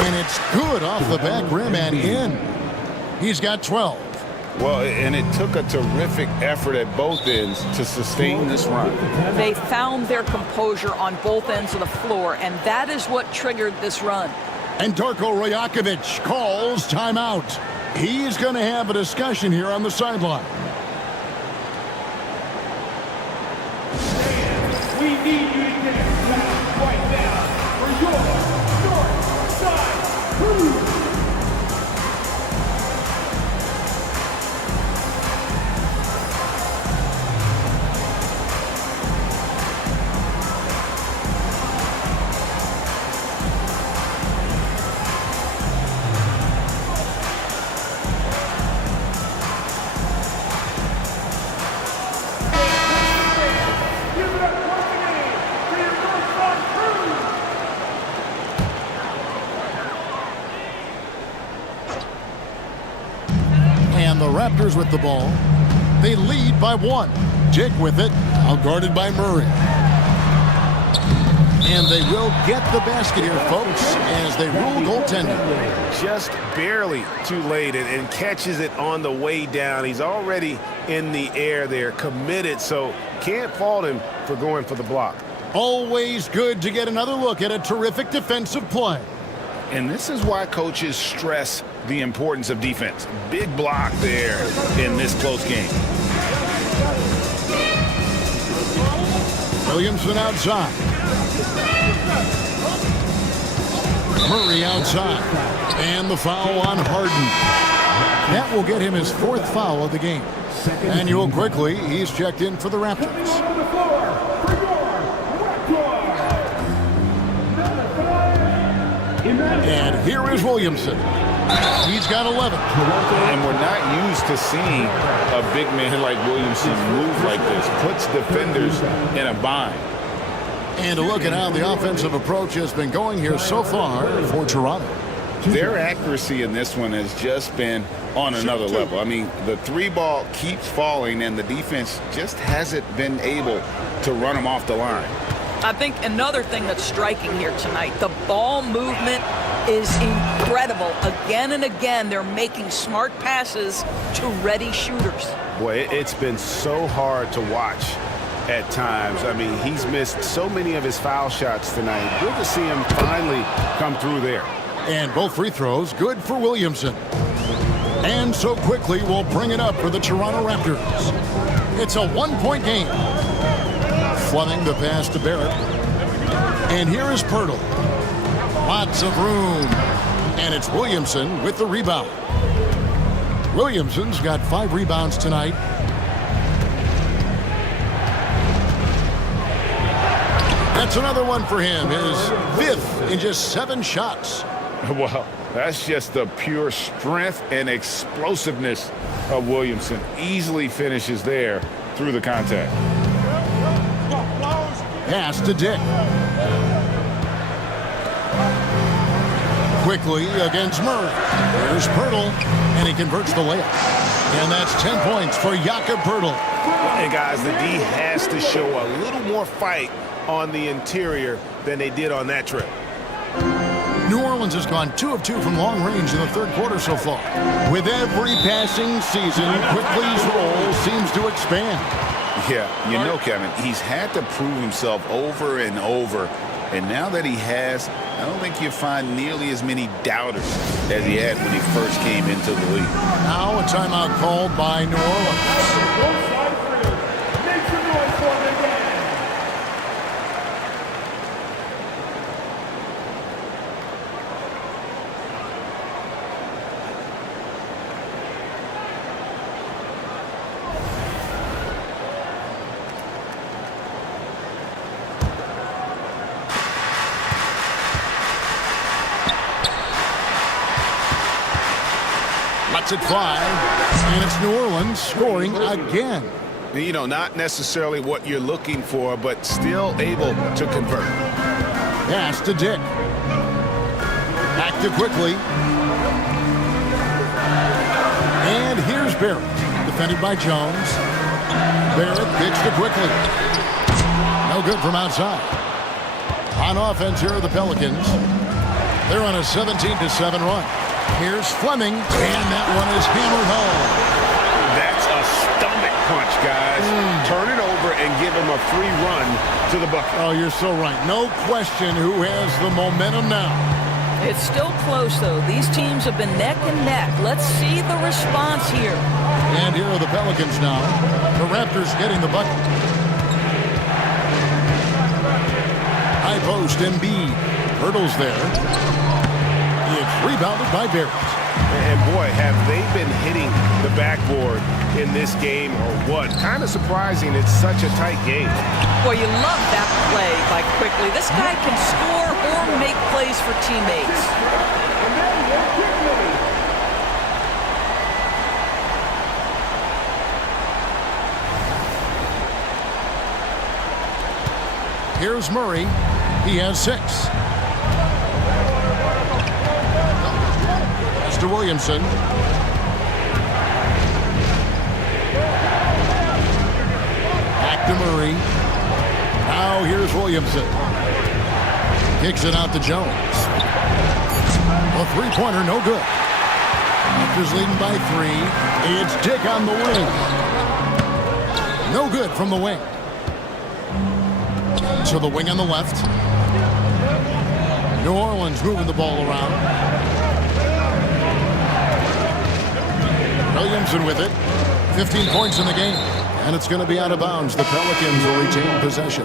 And it's good off the back rim and in. He's got 12. Well, and it took a terrific effort at both ends to sustain this run. They found their composure on both ends of the floor, and that is what triggered this run. And Darko Rajakovic calls timeout. He's going to have a discussion here on the sideline. We need you to get back right now for your north side crew. Raptors with the ball. They lead by 1. Dick with it, out guarded by Murray. And they will get the basket here, folks, as they rule goaltending. Just barely too late and catches it on the way down. He's already in the air there, committed, so can't fault him for going for the block. Always good to get another look at a terrific defensive play. And this is why coaches stress the importance of defense. Big block there in this close game. Williamson outside. Murray outside. And the foul on Harden. That will get him his 4th foul of the game. Manuel quickly, he's checked in for the Raptors. And here is Williamson. He's got 11. And we're not used to seeing a big man like Williamson move like this. Puts defenders in a bind. And a look at how the offensive approach has been going here so far for Toronto. Their accuracy in this one has just been on another level. I mean, the 3-ball keeps falling, and the defense just hasn't been able to run them off the line. I think another thing that's striking here tonight, the ball movement is incredible. Again and again, they're making smart passes to ready shooters. Boy, it's been so hard to watch at times. I mean, he's missed so many of his foul shots tonight. Good to see him finally come through there. And both free throws good for Williamson. And so quickly we'll bring it up for the Toronto Raptors. It's a 1-point game. Fleming the pass to Barrett. And here is Pirtle. Lots of room. And it's Williamson with the rebound. Williamson's got 5 rebounds tonight. That's another one for him. His 5th in just 7 shots. Well, that's just the pure strength and explosiveness of Williamson. Easily finishes there through the contact. Pass to Dick. Quickly against Murray. There's Pirtle, and he converts the layup. And that's 10 points for Jakob Pirtle. And guys, the D has to show a little more fight on the interior than they did on that trip. New Orleans has gone 2 of 2 from long range in the 3rd quarter so far. With every passing season, Quickly's role seems to expand. Yeah, you know, Kevin, he's had to prove himself over and over. And now that he has, I don't think you'll find nearly as many doubters as he had when he first came into the league. Now a timeout called by New Orleans. Make some noise for him again. Lets it fly, and it's New Orleans scoring again. You know, not necessarily what you're looking for, but still able to convert. Pass to Dick. Back to Quickly. And here's Barrett, defended by Jones. Barrett kicks to Quickly. No good from outside. On offense here are the Pelicans. They're on a 17-7 run. Here's Fleming, and that one is hammered home. That's a stomach punch, guys. Turn it over and give him a free run to the bucket. Oh, you're so right. No question who has the momentum now. It's still close, though. These teams have been neck and neck. Let's see the response here. And here are the Pelicans now. The Raptors getting the bucket. High post, Embiid. Hurdles there. It's rebounded by Barrett. And boy, have they been hitting the backboard in this game or what? Kind of surprising it's such a tight game. Boy, you love that play by Quickly. This guy can score or make plays for teammates. Here's Murray. He has 6. To Williamson. Back to Murray. Now here's Williamson. Kicks it out to Jones. A three-pointer, no good. Raptors leading by 3. It's Dick on the wing. No good from the wing. So the wing on the left. New Orleans moving the ball around. Williamson with it. 15 points in the game. And it's going to be out of bounds. The Pelicans will retain possession.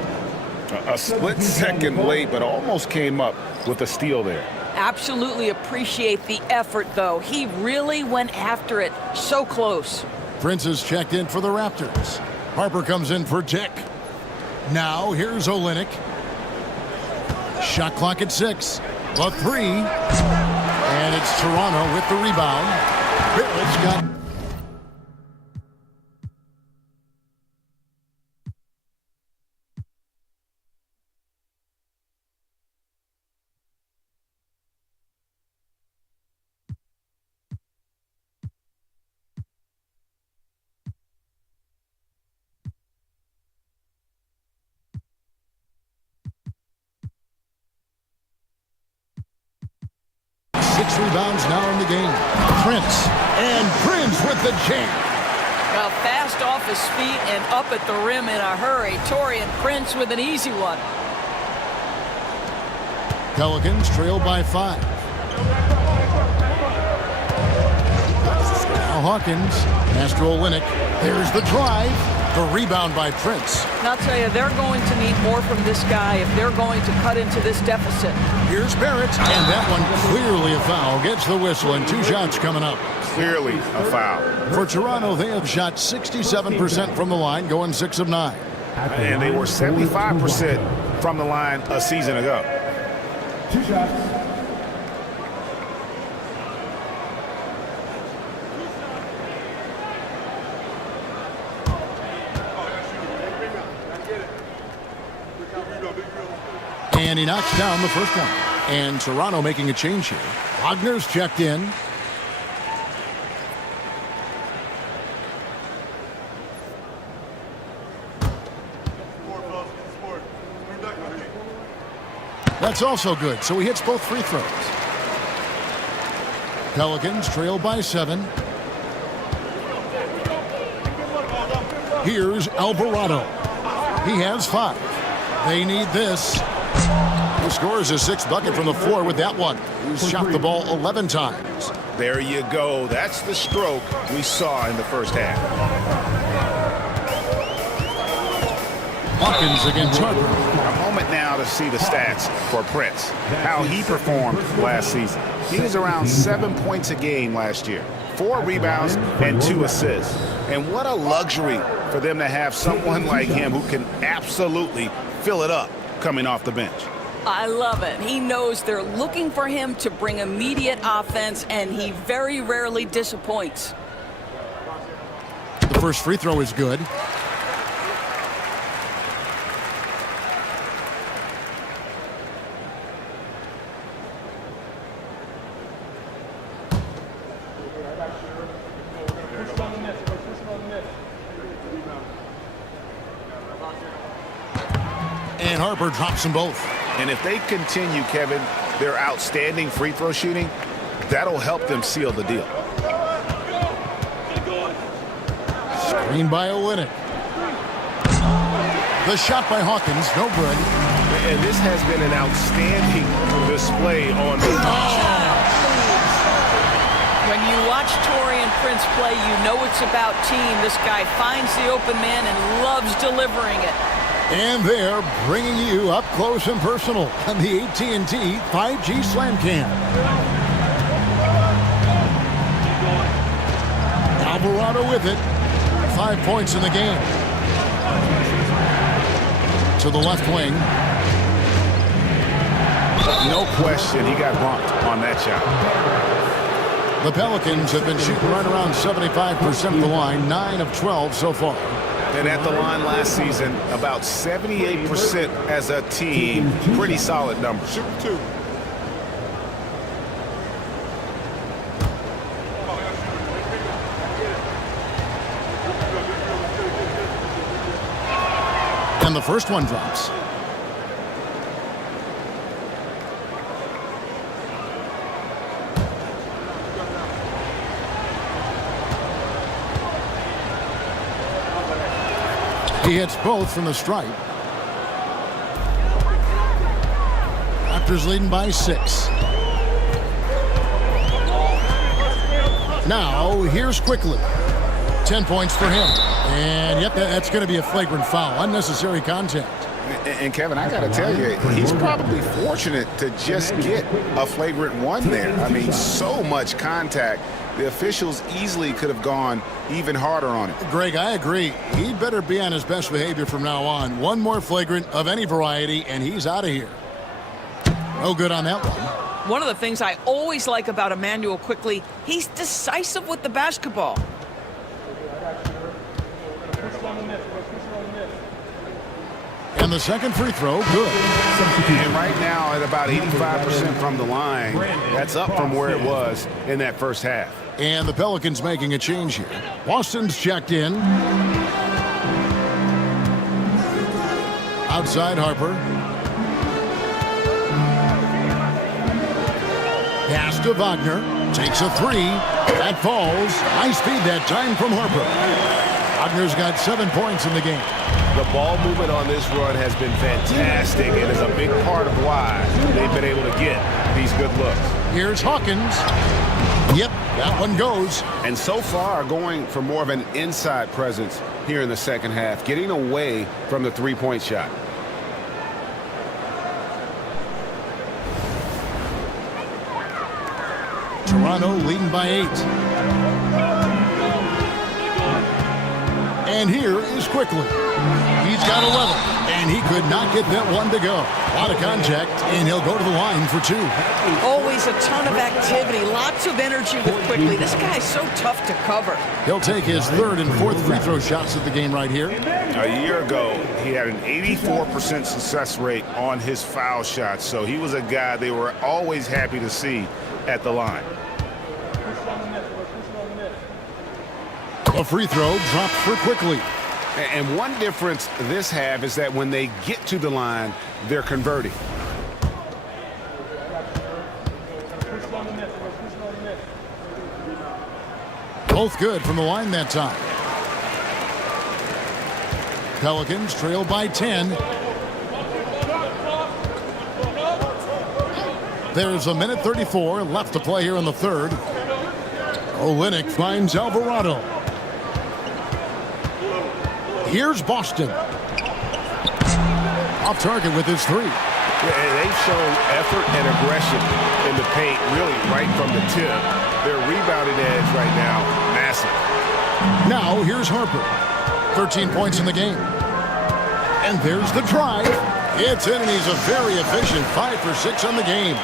A split second late, but almost came up with a steal there. Absolutely appreciate the effort, though. He really went after it. So close. Prince is checked in for the Raptors. Harper comes in for Dick. Now here's Olynyk. Shot clock at 6. The 3. And it's Toronto with the rebound. Barrett's got... rebounds now in the game. Prince. And Prince with the jam. Well, fast off his feet and up at the rim in a hurry. Taurean Prince with an easy one. Pelicans trail by 5. Now Hawkins. Pass to Olynyk. There's the drive. The rebound by Prince. And I'll tell you, they're going to need more from this guy if they're going to cut into this deficit. Here's Barrett. And that one clearly a foul. Gets the whistle and 2 shots coming up. Clearly a foul. For Toronto, they have shot 67% from the line, going 6 of 9. And they were 75% from the line a season ago. 2 shots. And he knocks down the first one. And Toronto making a change here. Wagner's checked in. That's also good, so he hits both free throws. Pelicans trail by 7. Here's Alvarado. He has 5. They need this. He scores his 6th bucket from the floor with that one. He's shot the ball 11 times. There you go. That's the stroke we saw in the first half. Hawkins against Harper. A moment now to see the stats for Prince. How he performed last season. He was around 7 points a game last year. 4 rebounds and 2 assists. And what a luxury for them to have someone like him who can absolutely fill it up coming off the bench. I love it. He knows they're looking for him to bring immediate offense, and he very rarely disappoints. The first free throw is good. And Harper drops them both. And if they continue, Kevin, their outstanding free throw shooting, that'll help them seal the deal. Screen by Olynyk. The shot by Hawkins, no good. And this has been an outstanding display on the When you watch Taurean Prince play, you know it's about team. This guy finds the open man and loves delivering it. And they're bringing you up close and personal on the AT&T 5G Slam Cam. Alvarado with it. 5 points in the game. To the left wing. No question, he got bumped on that shot. The Pelicans have been shooting right around 75% of the line, 9 of 12 so far. And at the line last season, about 78% as a team. Pretty solid numbers. Shoot 2. And the first one drops. He hits both from the stripe. Raptors leading by 6. Now, here's Quickly. 10 points for him. And, yep, that's going to be a flagrant foul. Unnecessary contact. And Kevin, I got to tell you, he's probably fortunate to just get a flagrant one there. I mean, so much contact. The officials easily could have gone even harder on it. Greg, I agree. He'd better be on his best behavior from now on. One more flagrant of any variety, and he's out of here. No good on that one. One of the things I always like about Emmanuel Quickly, he's decisive with the basketball. And the second free throw, good. And right now at about 85% from the line, that's up from where it was in that first half. And the Pelicans making a change here. Boston's checked in. Outside Harper. Pass to Wagner. Takes a 3. That falls. High speed that time from Harper. Wagner's got 7 points in the game. The ball movement on this run has been fantastic and is a big part of why they've been able to get these good looks. Here's Hawkins. Yep, that one goes. And so far going for more of an inside presence here in the second half, getting away from the three-point shot. Toronto leading by 8. And here is Quickly. He's got 11, and he could not get that one to go. A lot of contact, and he'll go to the line for 2. Always a ton of activity, lots of energy with Quickly. This guy's so tough to cover. He'll take his 3rd and 4th free throw shots of the game right here. A year ago, he had an 84% success rate on his foul shots, so he was a guy they were always happy to see at the line. A free throw dropped for Quickly. And one difference this half is that when they get to the line, they're converting. Both good from the line that time. Pelicans trail by 10. There's a minute 34 left to play here in the third. Olynyk finds Alvarado. Here's Boston. Off target with his 3. They've shown effort and aggression in the paint, really right from the tip. Their rebounding edge right now, massive. Now here's Harper. 13 points in the game. And there's the drive. It's in, and he's a very efficient 5 for 6 on the game.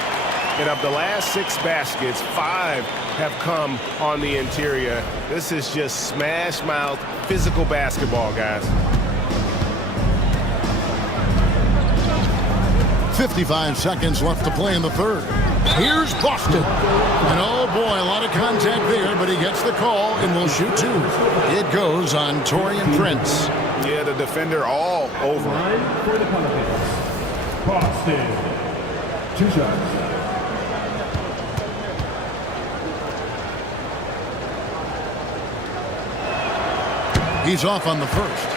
And of the last 6 baskets, 5 have come on the interior. This is just smash mouth physical basketball, guys. 55 seconds left to play in the third. Here's Boston. And oh boy, a lot of contact there, but he gets the call and will shoot 2. It goes on Taurean Prince. Yeah, the defender all over. For the Pelicans, Boston. 2 shots. He's off on the first.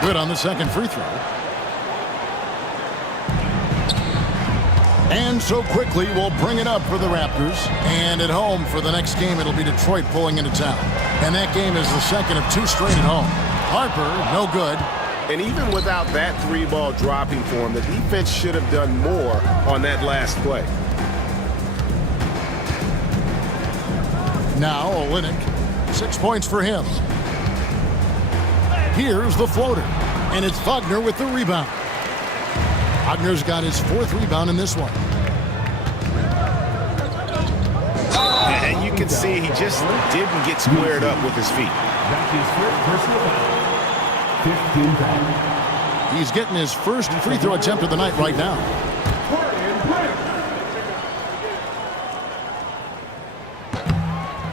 Good on the second free throw. And so Quickly will bring it up for the Raptors. And at home for the next game, it'll be Detroit pulling into town. And that game is the second of 2 straight at home. Harper, no good. And even without that 3-ball dropping for him, the defense should have done more on that last play. Now Olynyk, 6 points for him. Here's the floater, and it's Wagner with the rebound. Wagner's got his 4th rebound in this one. And you can see he just didn't get squared up with his feet. That's his first personal foul. 15 foul. He's getting his first free throw attempt of the night right now.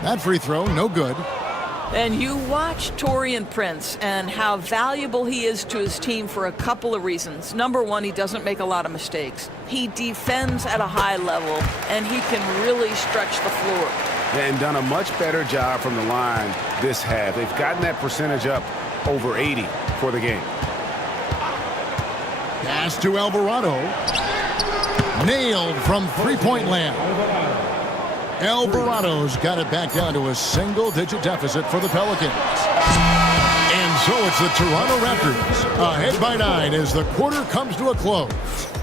That free throw, no good. And you watch Taurean Prince and how valuable he is to his team for a couple of reasons. Number one, he doesn't make a lot of mistakes. He defends at a high level, and he can really stretch the floor. And done a much better job from the line this half. They've gotten that percentage up over 80 for the game. Pass to Alvarado. Nailed from three-point land. Alvarado's got it back down to a single-digit deficit for the Pelicans. And so it's the Toronto Raptors ahead by 9 as the quarter comes to a close.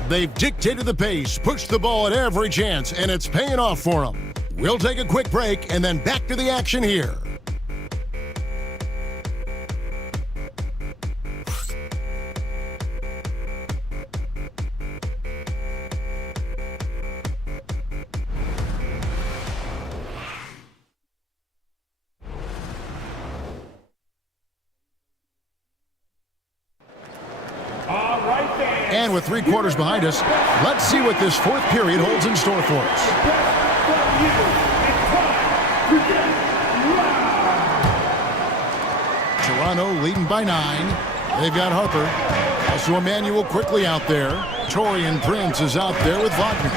They've dictated the pace, pushed the ball at every chance, and it's paying off for them. We'll take a quick break and then back to the action here. And with 3 quarters behind us, let's see what this fourth period holds in store for us. Toronto leading by 9. They've got Harper. Also Emmanuel quickly out there. Taurean Prince is out there with Wagner.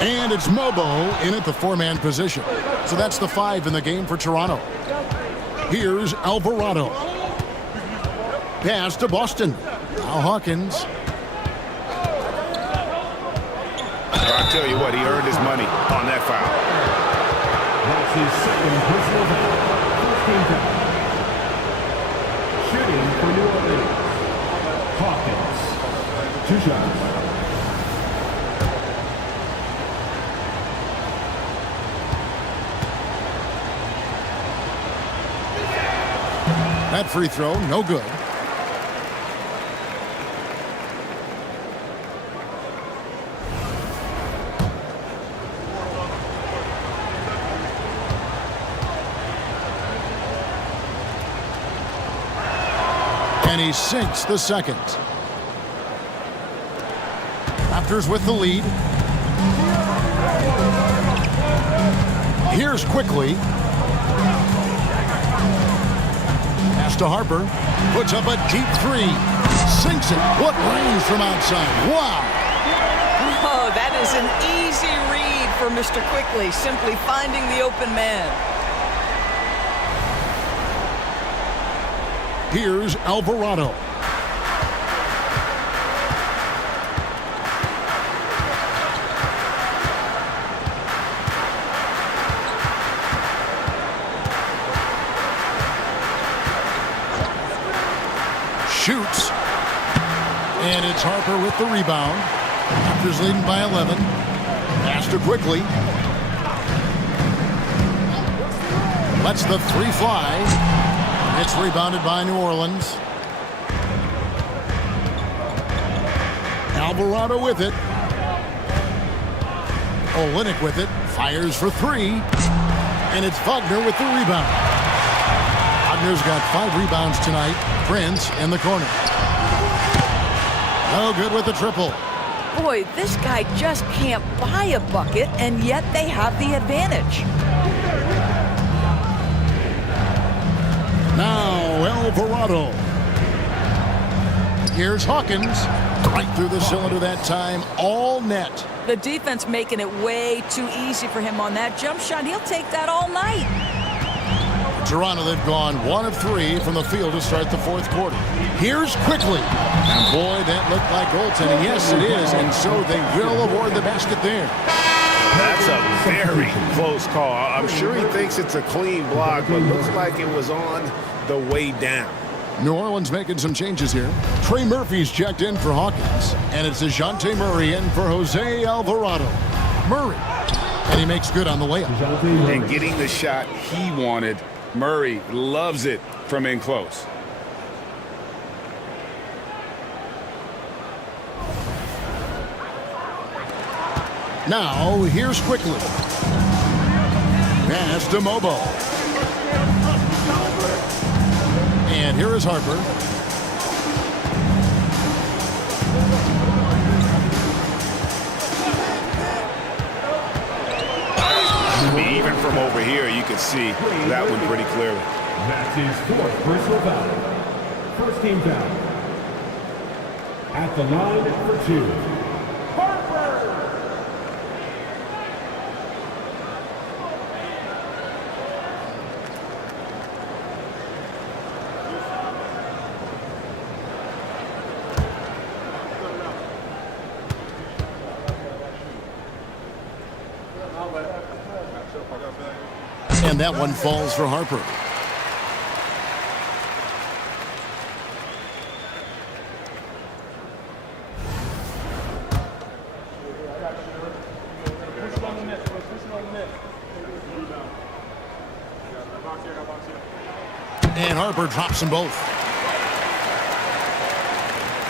And it's Mobo in at the 4-man position. So that's the 5 in the game for Toronto. Here's Alvarado. Pass to Boston. Now Hawkins. I'll tell you what, he earned his money on that foul. That's his second personal foul. First team foul. Shooting for New Orleans. Hawkins. 2 shots. That free throw, no good. And he sinks the second. Raptors with the lead. Here's quickly. Pass to Harper. Puts up a deep 3. Sinks it. What range from outside. Wow. Oh, that is an easy read for Mr. Quickly, simply finding the open man. Here's Alvarado. Shoots. And it's Harper with the rebound. Raptors leading by 11. Pass to Quickly. Lets the 3 fly. It's rebounded by New Orleans. Alvarado with it. Olynyk with it. Fires for 3. And it's Wagner with the rebound. Wagner's got 5 rebounds tonight. Prince in the corner. No good with the triple. Boy, this guy just can't buy a bucket, and yet they have the advantage. Now Alvarado. Here's Hawkins. Right through the cylinder that time. All net. The defense making it way too easy for him on that jump shot. He'll take that all night. Toronto, they've gone 1 of 3 from the field to start the fourth quarter. Here's Quickly. And boy, that looked like goaltending. Yes, it is. And so they will award the basket there. That's a very close call. I'm sure he thinks it's a clean block, but looks like it was on the way down. New Orleans making some changes here. Trey Murphy's checked in for Hawkins. And it's DeJounte Murray in for Jose Alvarado. Murray. And he makes good on the layup. And getting the shot he wanted. Murray loves it from in close. Now, here's Quickly. Pass to Mobo. And here is Harper. Speed even from over here, you can see that one pretty clearly. That's his fourth personal foul. First team foul. At the line for two. And that one falls for Harper. And Harper drops them both.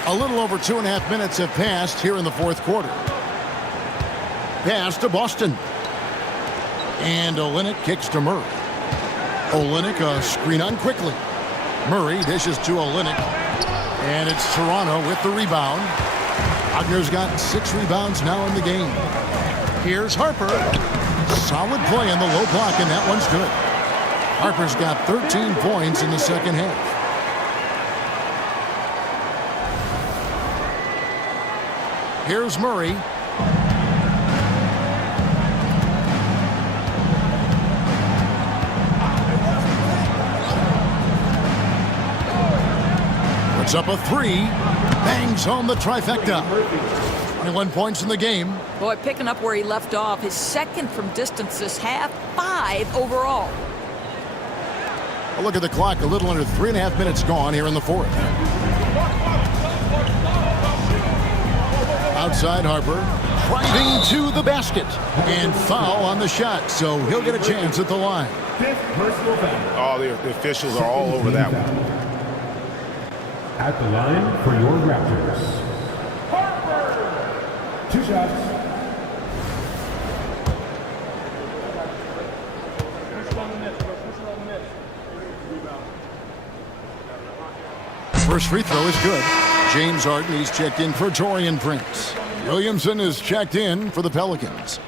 A little over 2.5 minutes have passed here in the fourth quarter. Pass to Boston. And Olynyk kicks to Murray. Olynyk a screen on quickly. Murray dishes to Olynyk. And it's Toronto with the rebound. Wagner's got 6 rebounds now in the game. Here's Harper. Solid play on the low block, and that one's good. Harper's got 13 points in the second half. Here's Murray. Puts up a 3. Bangs home the trifecta. 21 points in the game. Boy, picking up where he left off. His second from distance this half, 5 overall. A look at the clock. A little under 3.5 minutes gone here in the fourth. Outside Harper. Driving to the basket. And foul on the shot. So he'll get a chance at the line. Oh, the officials are all over that one. At the line for your Raptors. Harper! 2 shots. First free throw is good. James Harden, he's checked in for Taurean Prince. Williamson is checked in for the Pelicans.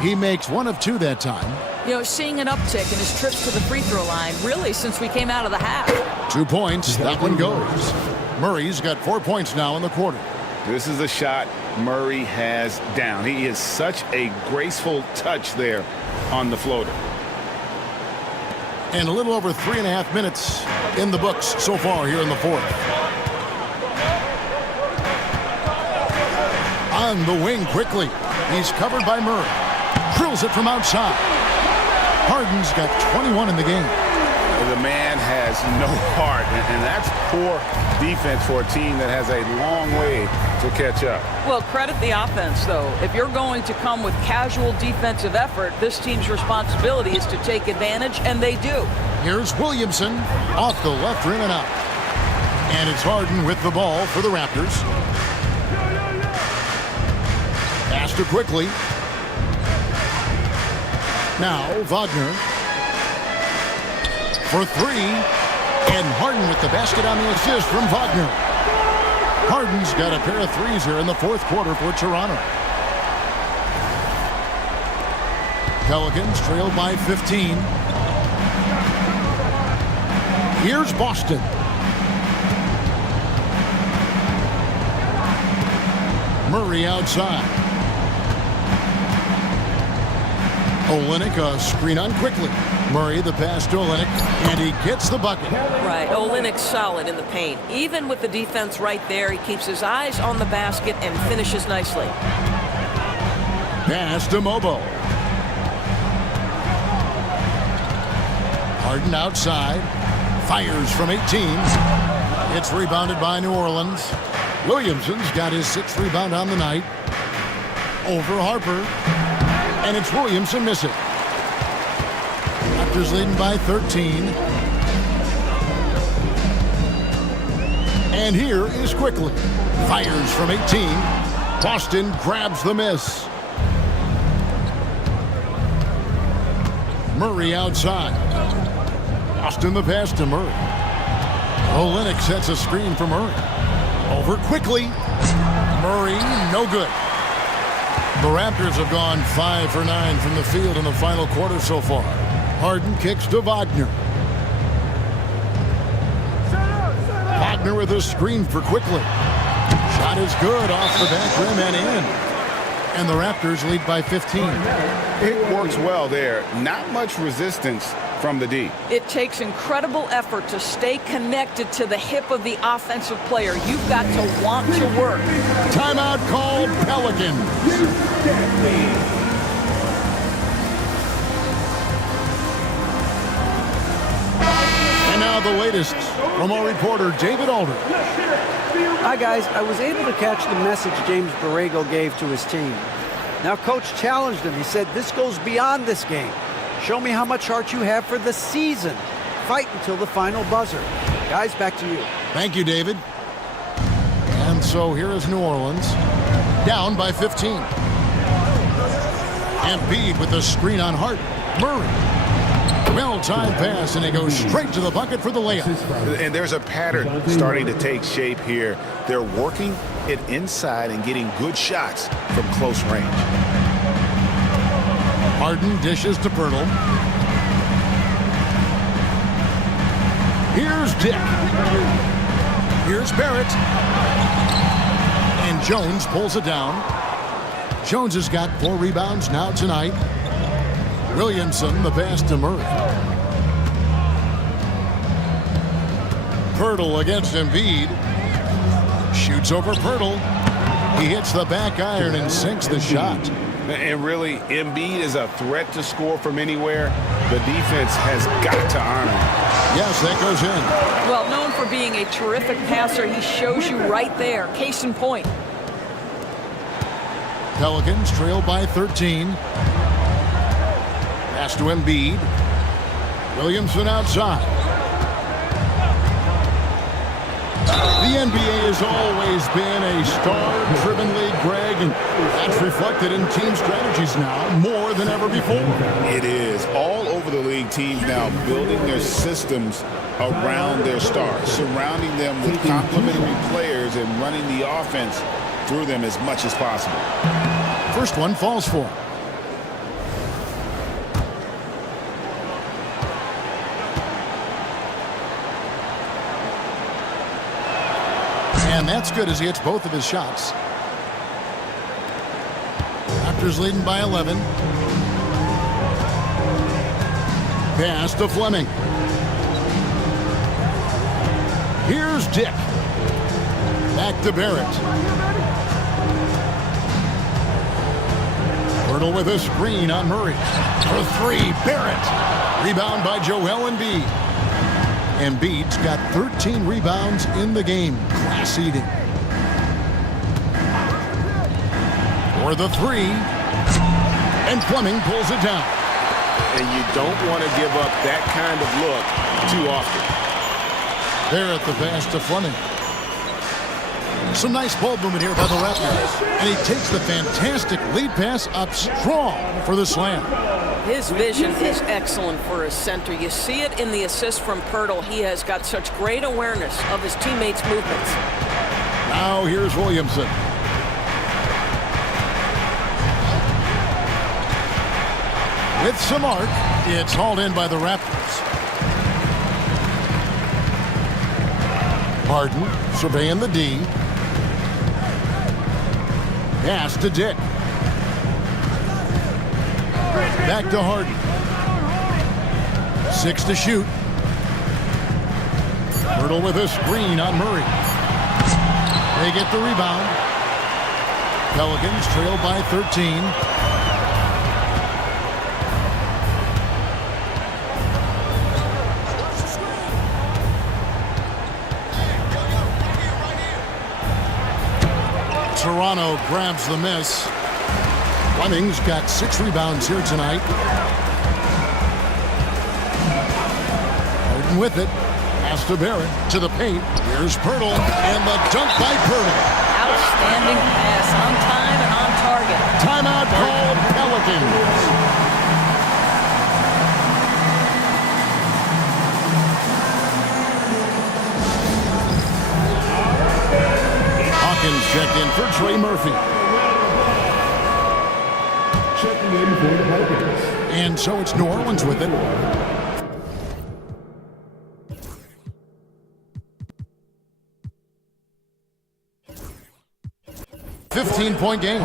He makes 1 of 2 that time. You know, seeing an uptick in his trips to the free throw line, really, since we came out of the half. 2 points. That one goes. Murray's got 4 points now in the quarter. This is a shot Murray has down. He is such a graceful touch there on the floater. And a little over 3.5 minutes in the books so far here in the fourth. On the wing quickly. He's covered by Murray. Drills it from outside. Harden's got 21 in the game. The man has no heart, and that's poor defense for a team that has a long way to catch up. Well, credit the offense, though. If you're going to come with casual defensive effort, this team's responsibility is to take advantage, and they do. Here's Williamson off the left rim and out. And it's Harden with the ball for the Raptors. Pass to quickly. Now Wagner for 3. And Harden with the basket on the assist from Wagner. Harden's got a pair of 3s here in the fourth quarter for Toronto. Pelicans trail by 15. Here's Boston. Murray outside. Olynyk a screen on quickly. Murray the pass to Olynyk, and he gets the bucket. Right, Olynyk's solid in the paint. Even with the defense right there, he keeps his eyes on the basket and finishes nicely. Pass to Mobo. Harden outside. Fires from 18. It's rebounded by New Orleans. Williamson's got his 6th rebound on the night. Over Harper. And it's Williamson missing. Raptors leading by 13. And here is quickly. Fires from 18. Boston grabs the miss. Murray outside. Boston the pass to Murray. Olynyk sets a screen for Murray. Over quickly. Murray, no good. The Raptors have gone 5 for 9 from the field in the final quarter so far. Harden kicks to Wagner. Wagner with a screen for Quickly. Shot is good off the back rim and in. And the Raptors lead by 15. It works well there. Not much resistance from the D. It takes incredible effort to stay connected to the hip of the offensive player. You've got to want to work. Timeout called Pelicans. And now the latest from our reporter, David Alder. Hi, guys. I was able to catch the message James Borrego gave to his team. Now, Coach challenged him. He said, this goes beyond this game. Show me how much heart you have for the season. Fight until the final buzzer. Guys, back to you. Thank you, David. And so here is New Orleans, down by 15. Embiid with the screen on Hart. Murray. Well-timed pass, and it goes straight to the bucket for the layup. And there's a pattern starting to take shape here. They're working it inside and getting good shots from close range. Harden dishes to Pirtle. Here's Dick. Here's Barrett. And Jones pulls it down. Jones has got 4 rebounds now tonight. Williamson the pass to Murray. Pirtle against Embiid. Shoots over Pirtle. He hits the back iron and sinks the shot. And really, Embiid is a threat to score from anywhere. The defense has got to honor him. Yes, that goes in. Well, known for being a terrific passer, he shows you right there. Case in point. Pelicans trail by 13. Pass to Embiid. Williamson outside. The NBA has always been a star-driven league, Greg, and that's reflected in team strategies now more than ever before. It is. All over the league, teams now building their systems around their stars, surrounding them with complementary players and running the offense through them as much as possible. First one falls for him. And that's good as he hits both of his shots. Raptors leading by 11. Pass to Fleming. Here's Dick. Back to Barrett. Pirtle with a screen on Murray. For 3, Barrett. Rebound by Joel Embiid. Embiid's got 13 rebounds in the game. Class eating. For the 3. And Fleming pulls it down. And you don't want to give up that kind of look too often. Barrett the pass to Fleming. Some nice ball movement here by the Raptors. And he takes the fantastic lead pass up strong for the slam. His vision is excellent for a center. You see it in the assist from Pirtle. He has got such great awareness of his teammates' movements. Now here's Williamson. With some arc, it's hauled in by the Raptors. Harden surveying the D. Pass to Dick. Back to Harden. 6 to shoot. Pirtle with a screen on Murray. They get the rebound. Pelicans trail by 13. Toronto grabs the miss. Fleming's got 6 rebounds here tonight. Harden with it. Pass to Barrett. To the paint. Here's Pirtle. And the dunk by Pirtle. Outstanding pass. On time and on target. Timeout called Pelicans. Pelicans checked in for Trey Murphy. Checking in for the Pelicans. And so it's New Orleans with it. $15-point game.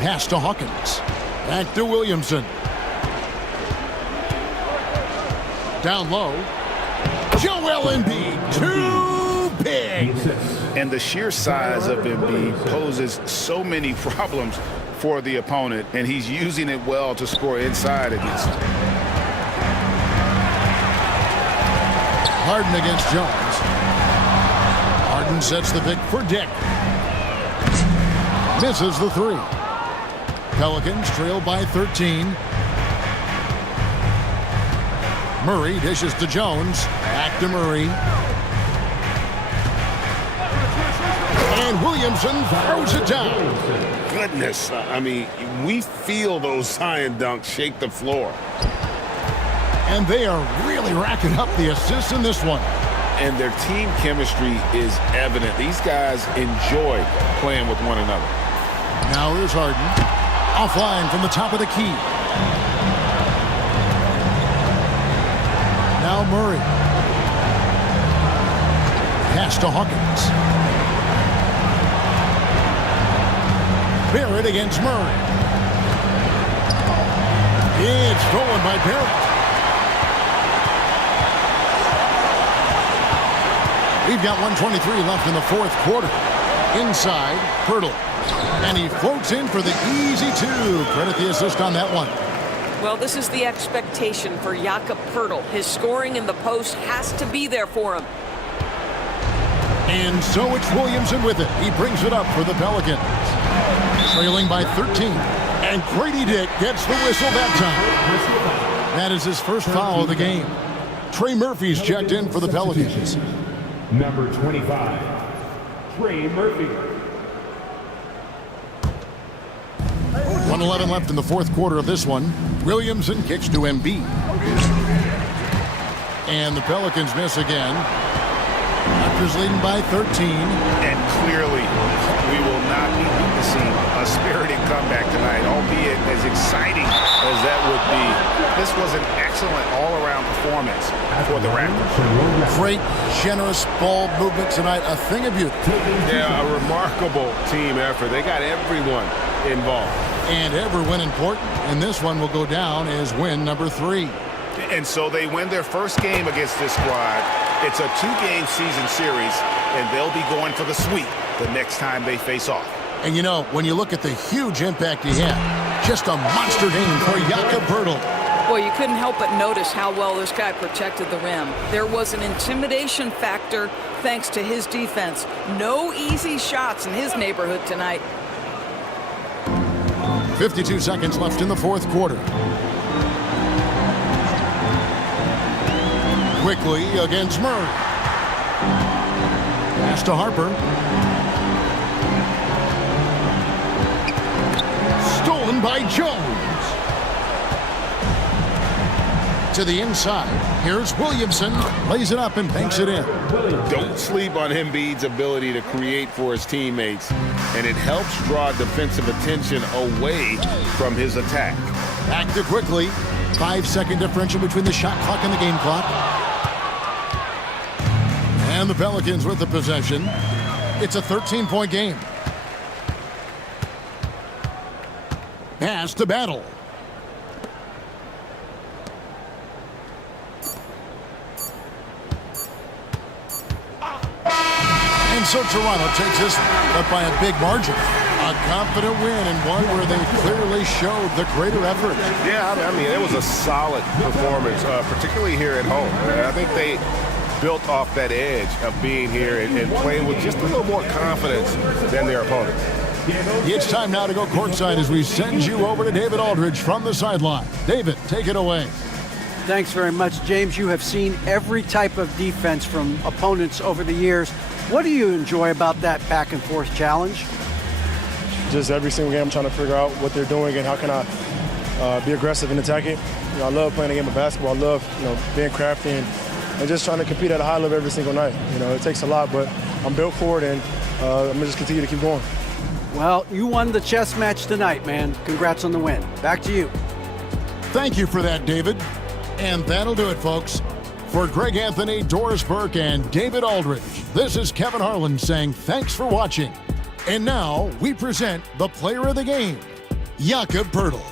Pass to Hawkins. Back to Williamson. Down low. Joel Embiid, too big. And the sheer size of Embiid poses so many problems for the opponent, and he's using it well to score inside against them. Harden against Jones. Harden sets the pick for Dick. Misses the three. Pelicans trail by 13. Murray dishes to Jones. Back to Murray. And Williamson throws it down. Goodness, I mean, we feel those Zion dunks shake the floor. And they are really racking up the assists in this one. And their team chemistry is evident. These guys enjoy playing with one another. Now here's Harden. Offline from the top of the key. Now Murray. Pass to Hawkins. Barrett against Murray. It's stolen by Barrett. We've got 1:23 left in the fourth quarter. Inside, Pirtle. And he floats in for the easy two. Credit the assist on that one. Well, this is the expectation for Jakob Pirtle. His scoring in the post has to be there for him. And so it's Williamson with it. He brings it up for the Pelicans. Trailing by 13. And Grady Dick gets the whistle that time. That is his first foul of the game. Trey Murphy's checked in for the Pelicans. Number 25, Trey Murphy. 1:11 left in the fourth quarter of this one. Williamson kicks to Embiid. And the Pelicans miss again. Raptors leading by 13. And clearly, we will not be witnessing a spirited comeback tonight, albeit as exciting as that would be. This was an excellent all-around performance for the Raptors. Great, generous ball movement tonight. A thing of beauty. Yeah, a remarkable team effort. They got everyone involved. And every win important. And this one will go down as win number 3. And so they win their first game against this squad. It's a 2-game season series, and they'll be going for the sweep the next time they face off. And you know, when you look at the huge impact he had, just a monster game for Jakob Pirtle. Well, you couldn't help but notice how well this guy protected the rim. There was an intimidation factor thanks to his defense. No easy shots in his neighborhood tonight. 52 seconds left in the fourth quarter. Quickly against Murray. Pass to Harper. Stolen by Jones. To the inside. Here's Williamson. Lays it up and banks it in. Don't sleep on Embiid's ability to create for his teammates, and it helps draw defensive attention away from his attack. Back to quickly. 5-second differential between the shot clock and the game clock. And the Pelicans with the possession. It's a 13-point game. Pass to Battle. And so Toronto takes this up by a big margin. A confident win and one where they clearly showed the greater effort. Yeah, I mean, it was a solid performance, particularly here at home. I think they built off that edge of being here and playing with just a little more confidence than their opponent. It's time now to go courtside as we send you over to David Aldridge from the sideline. David, take it away. Thanks very much, James. You have seen every type of defense from opponents over the years. What do you enjoy about that back and forth challenge? Just every single game I'm trying to figure out what they're doing and how can I be aggressive and attack it. You know, I love playing a game of basketball. I love, being crafty and and just trying to compete at a high level every single night. You know, it takes a lot, but I'm built for it, and I'm going to just continue to keep going. Well, you won the chess match tonight, man. Congrats on the win. Back to you. Thank you for that, David. And that'll do it, folks. For Greg Anthony, Doris Burke, and David Aldridge, this is Kevin Harlan saying thanks for watching. And now we present the player of the game, Jakob Poeltl.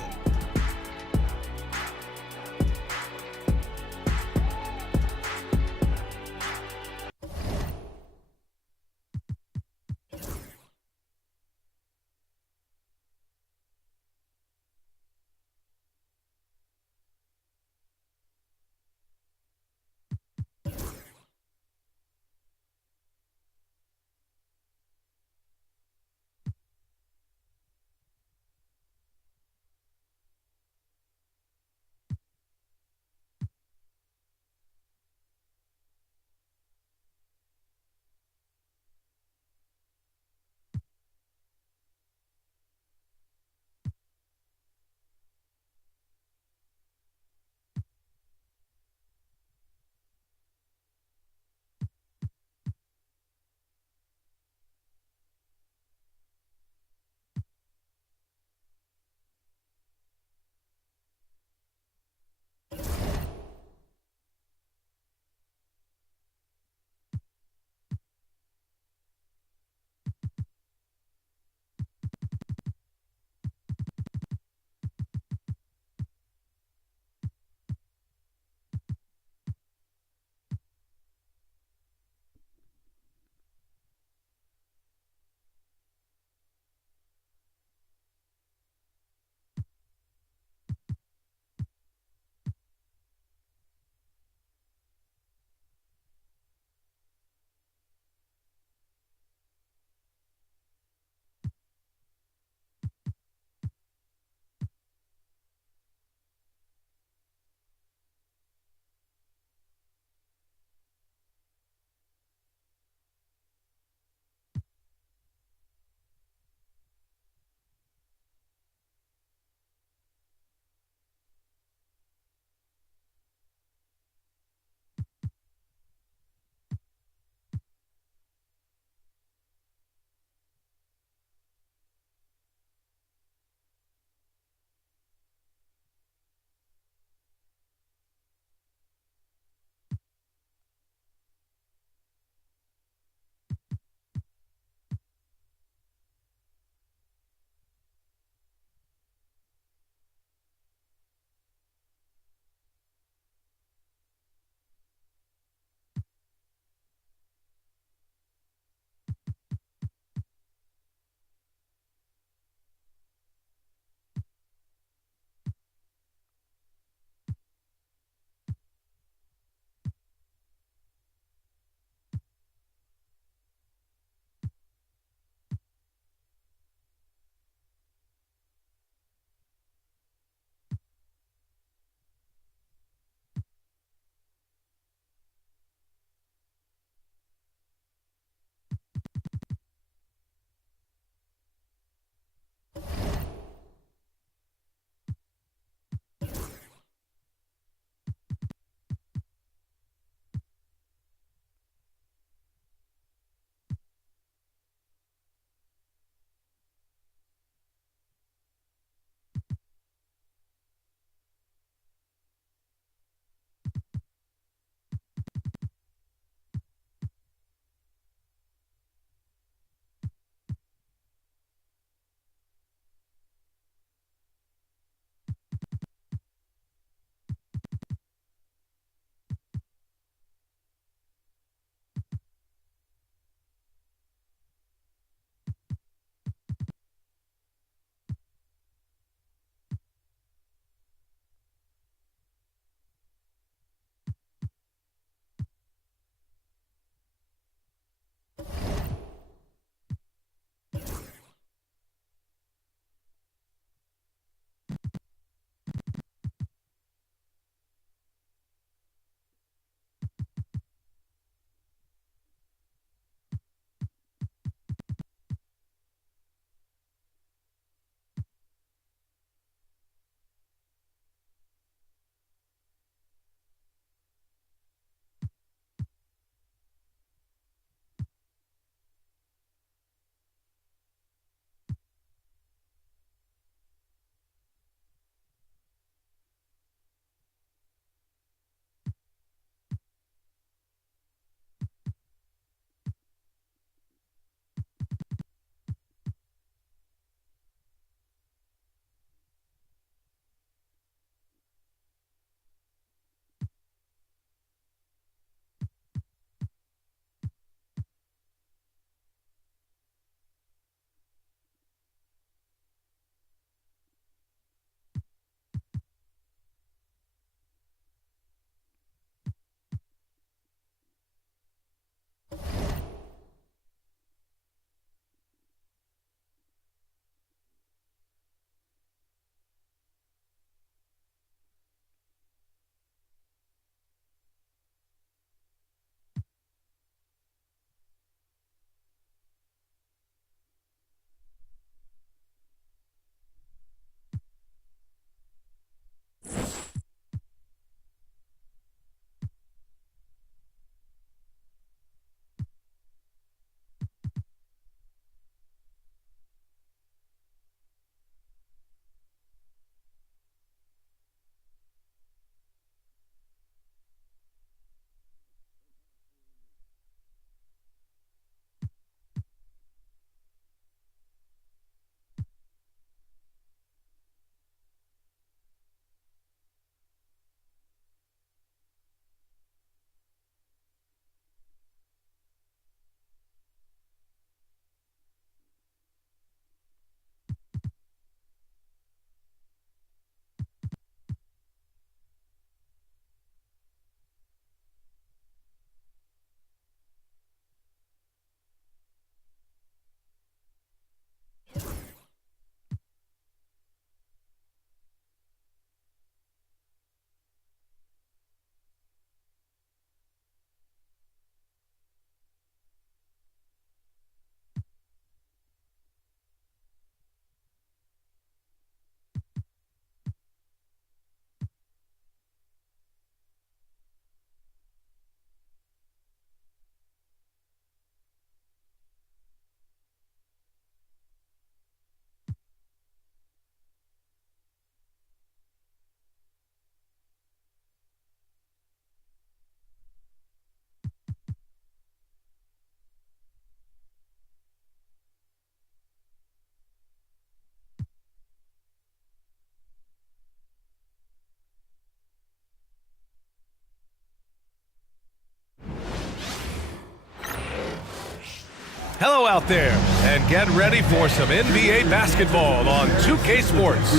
Hello out there, and get ready for some NBA basketball on 2K Sports.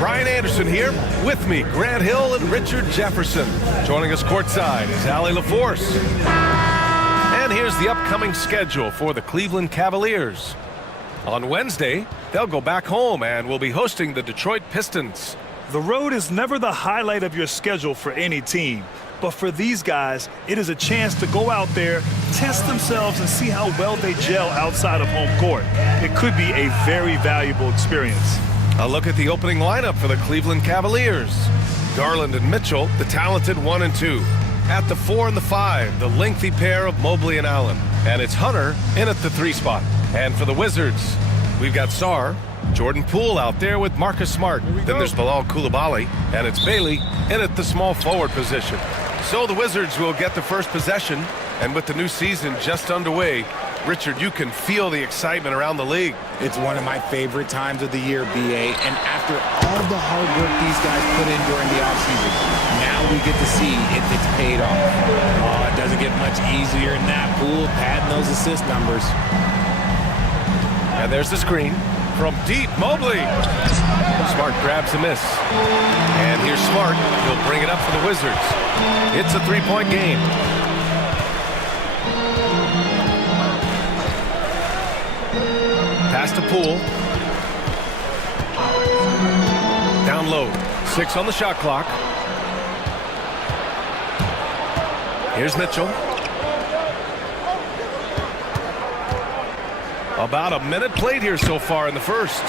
Brian Anderson here, with me, Grant Hill and Richard Jefferson. Joining us courtside is Allie LaForce. And here's the upcoming schedule for the Cleveland Cavaliers. On Wednesday, they'll go back home and will be hosting the Detroit Pistons. The road is never the highlight of your schedule for any team. But for these guys, it is a chance to go out there, test themselves, and see how well they gel outside of home court. It could be a very valuable experience. A look at the opening lineup for the Cleveland Cavaliers. Garland and Mitchell, the talented 1 and 2. At the 4 and the 5, the lengthy pair of Mobley and Allen. And it's Hunter in at the 3 spot. And for the Wizards, we've got Sarr, Jordan Poole out there with Marcus Smart. Then there's Bilal Coulibaly, and it's Bailey in at the small forward position. So the Wizards will get the first possession, and with the new season just underway, Richard, you can feel the excitement around the league. It's one of my favorite times of the year, BA, and after all the hard work these guys put in during the offseason, now we get to see if it's paid off. Oh, it doesn't get much easier than that. Poole padding those assist numbers. And there's the screen from deep, Mobley. Smart grabs the miss. And here's Smart. He'll bring it up for the Wizards. It's a 3-point game. Pass to Poole. Down low. 6 on the shot clock. Here's Mitchell. About a minute played here so far in the first.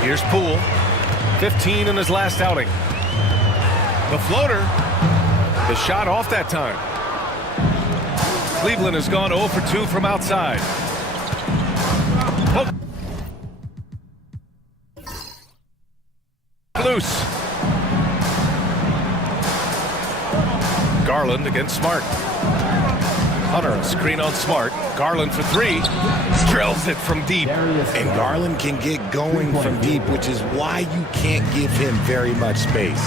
Here's Poole, 15 in his last outing. The floater, the shot off that time. Cleveland has gone 0 for 2 from outside. Oh. Loose. Garland against Smart. Hunter, screen on Smart. Garland for 3. Drills it from deep. And Garland can get going from deep, which is why you can't give him very much space.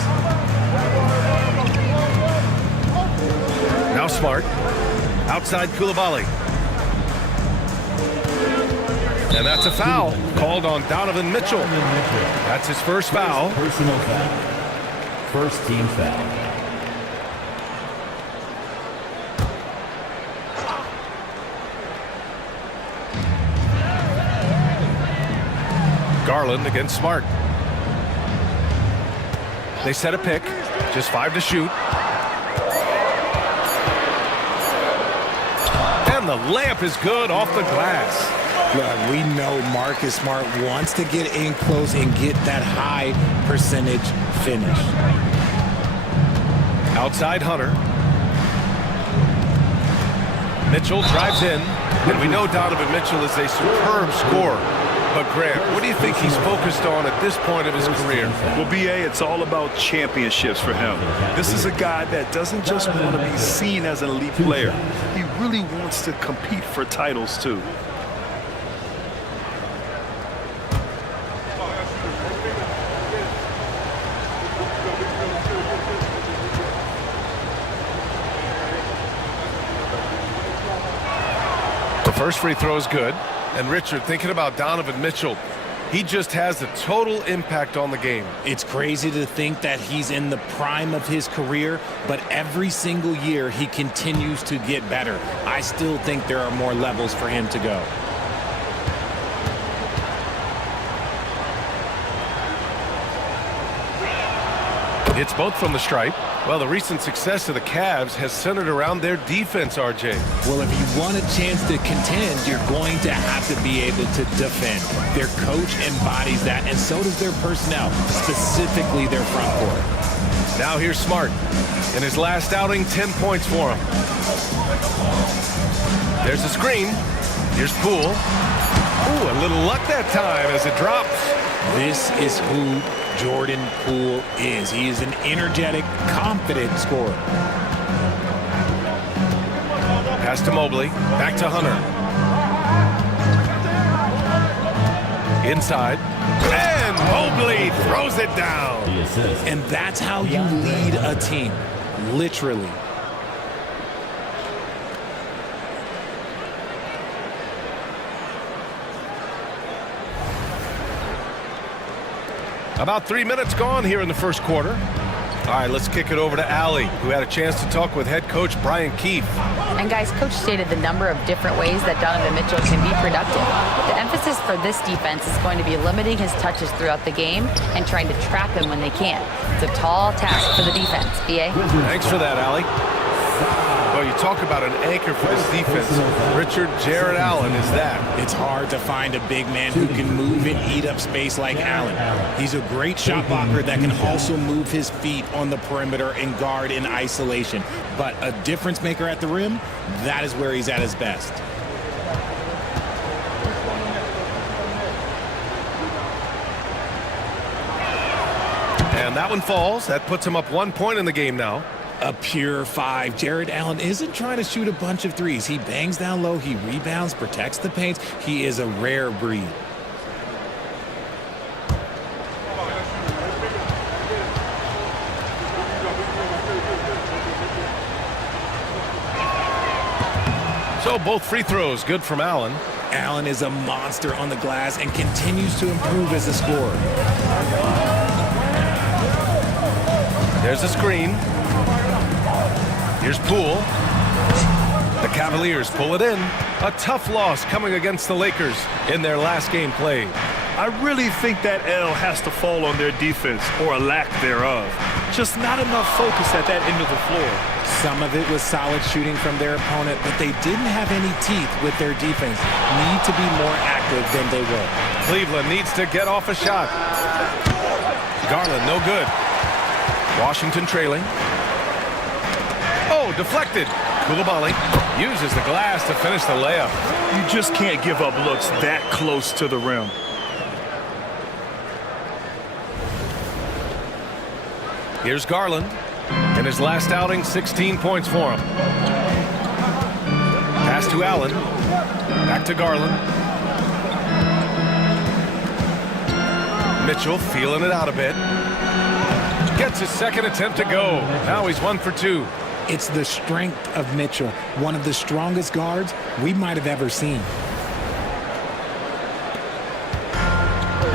Now Smart. Outside Coulibaly. And that's a foul called on Donovan Mitchell. That's his first foul. Personal foul. First team foul. Garland against Smart. They set a pick. Just 5 to shoot. And the layup is good off the glass. Look, we know Marcus Smart wants to get in close and get that high percentage finish. Outside Hunter. Mitchell drives in. And we know Donovan Mitchell is a superb scorer. But Grant, what do you think he's focused on at this point of his career? Well, BA, it's all about championships for him. This is a guy that doesn't just want to be seen as an elite player. He really wants to compete for titles, too. The first free throw is good. And Richard, thinking about Donovan Mitchell, he just has a total impact on the game. It's crazy to think that he's in the prime of his career, but every single year he continues to get better. I still think there are more levels for him to go. It's both from the stripe. Well, the recent success of the Cavs has centered around their defense, RJ. Well, if you want a chance to contend, you're going to have to be able to defend. Their coach embodies that, and so does their personnel, specifically their front court. Now here's Smart. In his last outing, 10 points for him. There's a screen. Here's Poole. Ooh, a little luck that time as it drops. This is who Jordan Poole is. He is an energetic, confident scorer. Pass to Mobley. Back to Hunter. Inside. And Mobley throws it down. And that's how you lead a team, literally. About 3 minutes gone here in the first quarter. All right, let's kick it over to Allie, who had a chance to talk with head coach Brian Keefe. And guys, coach stated the number of different ways that Donovan Mitchell can be productive. The emphasis for this defense is going to be limiting his touches throughout the game and trying to trap him when they can. It's a tall task for the defense. BA? Thanks for that, Allie. Well, you talk about an anchor for this defense. Richard Jared Allen is that. It's hard to find a big man who can move and eat up space like Allen. He's a great shot blocker that can also move his feet on the perimeter and guard in isolation. But a difference maker at the rim, that is where he's at his best. And that one falls. That puts him up 1 point in the game now. A pure 5. Jared Allen isn't trying to shoot a bunch of threes. He bangs down low, he rebounds, protects the paint. He is a rare breed. So both free throws good from Allen. Allen is a monster on the glass and continues to improve as a scorer. There's a screen. Here's Poole. The Cavaliers pull it in. A tough loss coming against the Lakers in their last game played. I really think that L has to fall on their defense, or a lack thereof. Just not enough focus at that end of the floor. Some of it was solid shooting from their opponent, but they didn't have any teeth with their defense. Need to be more active than they were. Cleveland needs to get off a shot. Garland, no good. Washington trailing. Oh, deflected. Coulibaly uses the glass to finish the layup. You just can't give up looks that close to the rim. Here's Garland. In his last outing, 16 points for him. Pass to Allen. Back to Garland. Mitchell feeling it out a bit. Gets his second attempt to go. Now he's 1 for 2. It's the strength of Mitchell, one of the strongest guards we might have ever seen.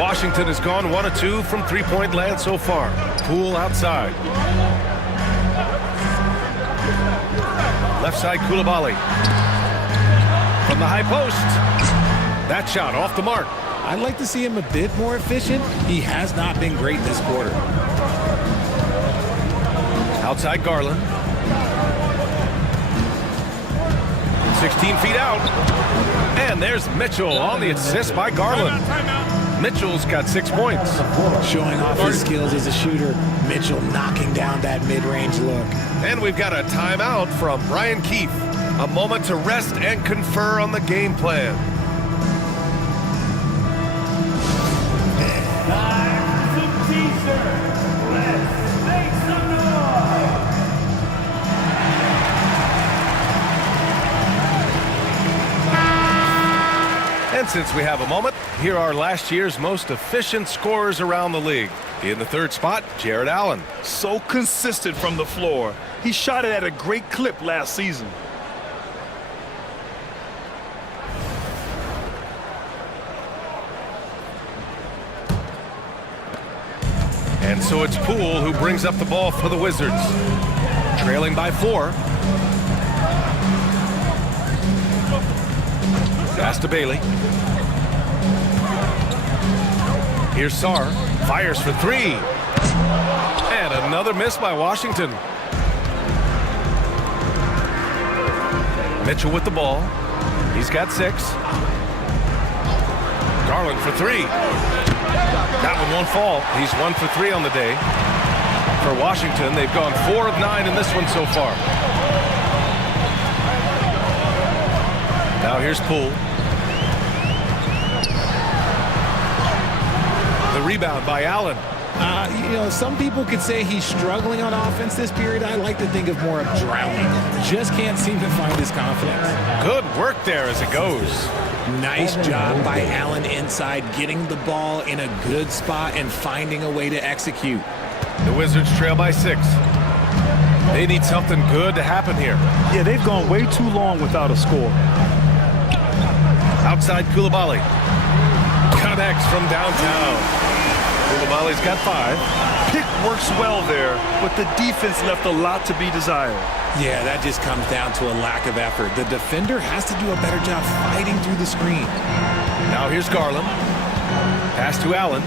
Washington has gone 1 of 2 from three-point land so far. Poole outside. Left side, Coulibaly. From the high post. That shot off the mark. I'd like to see him a bit more efficient. He has not been great this quarter. Outside Garland. 16 feet out. And there's Mitchell on the assist by Garland. Mitchell's got 6 points. Showing off his skills as a shooter. Mitchell knocking down that mid-range look. And we've got a timeout from Brian Keefe. A moment to rest and confer on the game plan. And since we have a moment, here are last year's most efficient scorers around the league. In the third spot, Jared Allen. So consistent from the floor. He shot it at a great clip last season. And so it's Poole who brings up the ball for the Wizards. Trailing by 4. Pass to Bailey. Here's Sarr. Fires for 3. And another miss by Washington. Mitchell with the ball. He's got 6. Garland for 3. That one won't fall. He's 1 for 3 on the day. For Washington, they've gone 4 of 9 in this one so far. Now here's Poole. The rebound by Allen. Some people could say he's struggling on offense this period. I like to think of more of drowning. Just can't seem to find his confidence. Good work there as it goes. Nice job by Allen inside, getting the ball in a good spot and finding a way to execute. The Wizards trail by 6. They need something good to happen here. Yeah, they've gone way too long without a score. Outside Koulibaly. Connects from downtown. Koulibaly's got 5. Pick works well there, but the defense left a lot to be desired. Yeah, that just comes down to a lack of effort. The defender has to do a better job fighting through the screen. Now here's Garland. Pass to Allen.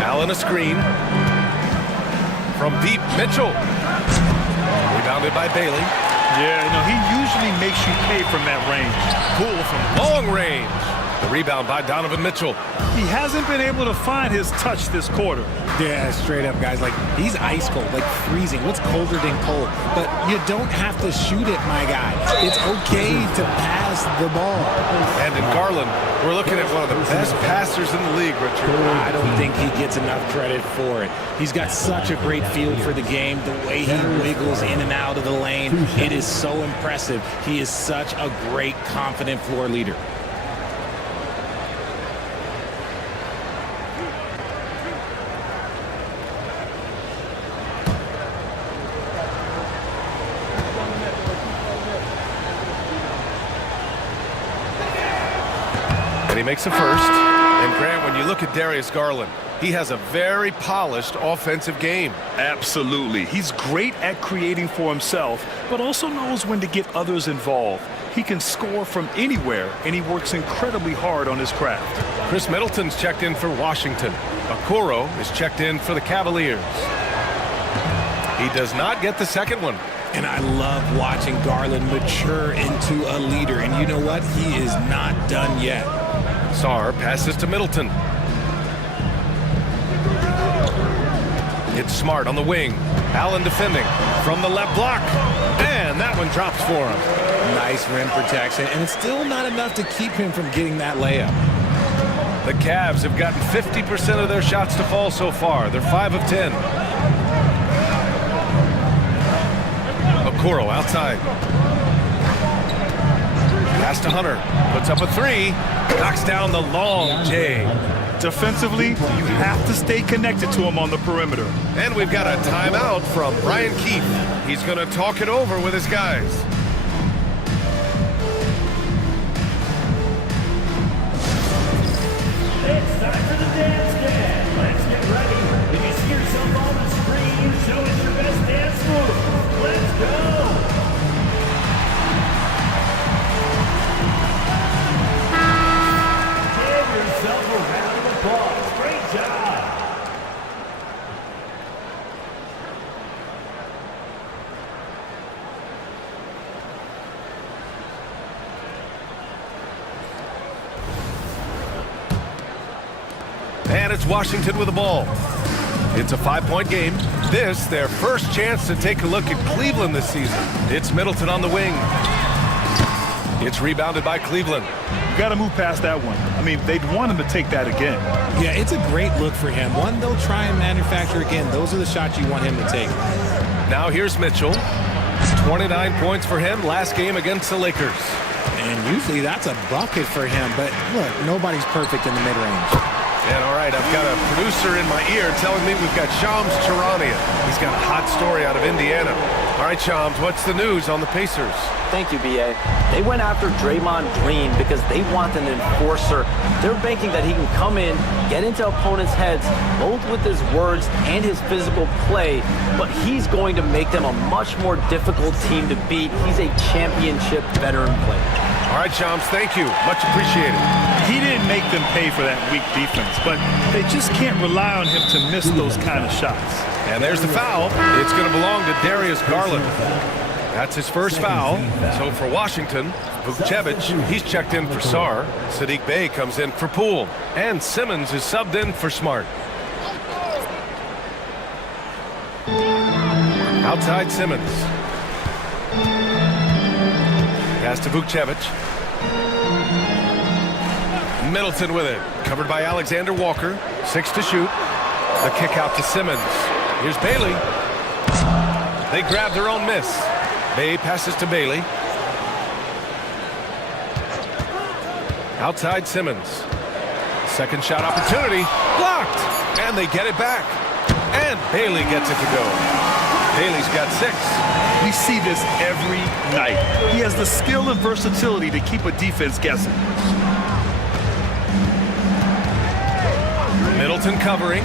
Allen a screen. From deep, Mitchell. Rebounded by Bailey. Yeah, he usually makes you pay from that range. Poole from long range. The rebound by Donovan Mitchell. He hasn't been able to find his touch this quarter. Yeah, straight up, guys. Like, he's ice cold, like freezing. What's colder than cold? But you don't have to shoot it, my guy. It's okay to pass the ball. And in Garland, we're looking at one of the best passers in the league, Richard. I don't think he gets enough credit for it. He's got such a great feel for the game, the way he wiggles in and out of the lane. It is so impressive. He is such a great, confident floor leader. He makes a first. And Grant, when you look at Darius Garland, he has a very polished offensive game. Absolutely. He's great at creating for himself, but also knows when to get others involved. He can score from anywhere, and he works incredibly hard on his craft. Chris Middleton's checked in for Washington. Okoro is checked in for the Cavaliers. He does not get the second one. And I love watching Garland mature into a leader. And you know what? He is not done yet. Sarr passes to Middleton. It's Smart on the wing. Allen defending from the left block. And that one drops for him. Nice rim protection. And it's still not enough to keep him from getting that layup. The Cavs have gotten 50% of their shots to fall so far. They're 5 of 10. Okoro outside. Pass to Hunter. Puts up a 3. Knocks down the long J. Defensively, you have to stay connected to him on the perimeter. And we've got a timeout from Brian Keefe. He's going to talk it over with his guys. It's time for the dance dance. Let's get ready. If you see yourself on the screen, show us your best dance move. Let's go. Give yourself a round of applause. Great job. And it's Washington with the ball. It's a 5-point game. This, their first chance to take a look at Cleveland this season. It's Middleton on the wing. It's rebounded by Cleveland. You got to move past that one. I mean, they'd want him to take that again. Yeah, it's a great look for him. One they'll try and manufacture again. Those are the shots you want him to take. Now here's Mitchell. 29 points for him last game against the Lakers. And usually that's a bucket for him. But look, nobody's perfect in the mid-range. And all right, I've got a producer in my ear telling me we've got Shams Charania. He's got a hot story out of Indiana. All right, Shams, what's the news on the Pacers? Thank you, B.A. They went after Draymond Green because they want an enforcer. They're banking that he can come in, get into opponents' heads, both with his words and his physical play, but he's going to make them a much more difficult team to beat. He's a championship veteran player. All right, Shams, thank you. Much appreciated. He didn't make them pay for that weak defense, but they just can't rely on him to miss those kind of shots. And there's the foul. It's going to belong to Darius Garland. That's his first foul. So for Washington, Vukcevic, he's checked in for Sarr. Sadiq Bey comes in for Poole. And Simmons is subbed in for Smart. Outside Simmons. Pass to Vukcevic. Middleton with it. Covered by Alexander Walker. 6 to shoot. The kick out to Simmons. Here's Bailey. They grab their own miss. Bay passes to Bailey. Outside Simmons. Second shot opportunity. Blocked. And they get it back. And Bailey gets it to go. Bailey's got 6. We see this every night. He has the skill and versatility to keep a defense guessing. Middleton covering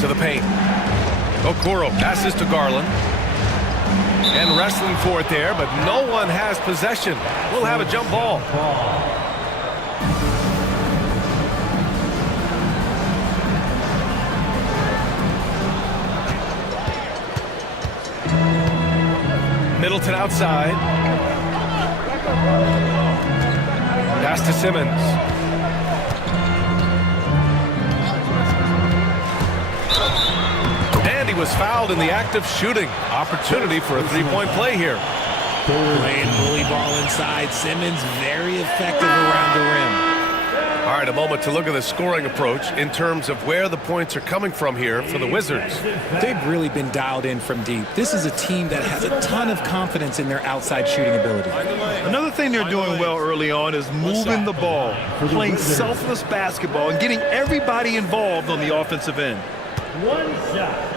to the paint. Okoro passes to Garland. And wrestling for it there, but no one has possession. We'll have a jump ball. Middleton outside. Pass to Simmons. And he was fouled in the act of shooting. Opportunity for a three-point play here. Playing bully ball inside. Simmons very effective around the rim. All right, a moment to look at the scoring approach in terms of where the points are coming from here for the Wizards. They've really been dialed in from deep. This is a team that has a ton of confidence in their outside shooting ability. Another thing they're doing well early on is moving the ball, playing selfless basketball, and getting everybody involved on the offensive end. One shot.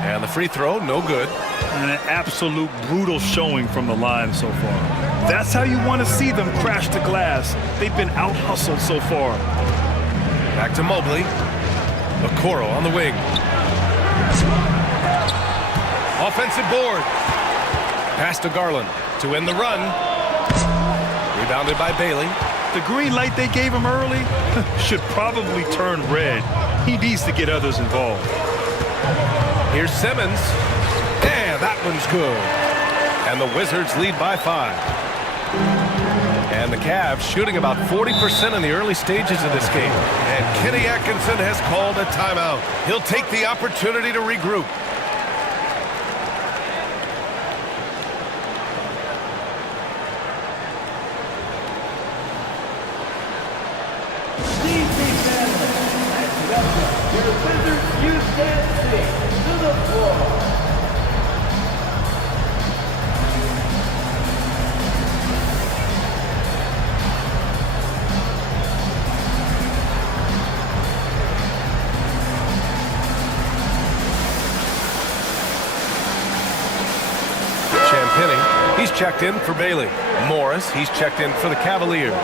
And the free throw, no good. And an absolute brutal showing from the line so far. That's how you want to see them crash the glass. They've been out-hustled so far. Back to Mobley. Okoro on the wing. Offensive board. Pass to Garland to end the run. Rebounded by Bailey. The green light they gave him early should probably turn red. He needs to get others involved. Here's Simmons. And that one's good. And the Wizards lead by 5. And the Cavs shooting about 40% in the early stages of this game. And Kenny Atkinson has called a timeout. He'll take the opportunity to regroup. Your Wizards youth dancing to the floor. Champagny, he's checked in for Bailey. Morris, he's checked in for the Cavaliers.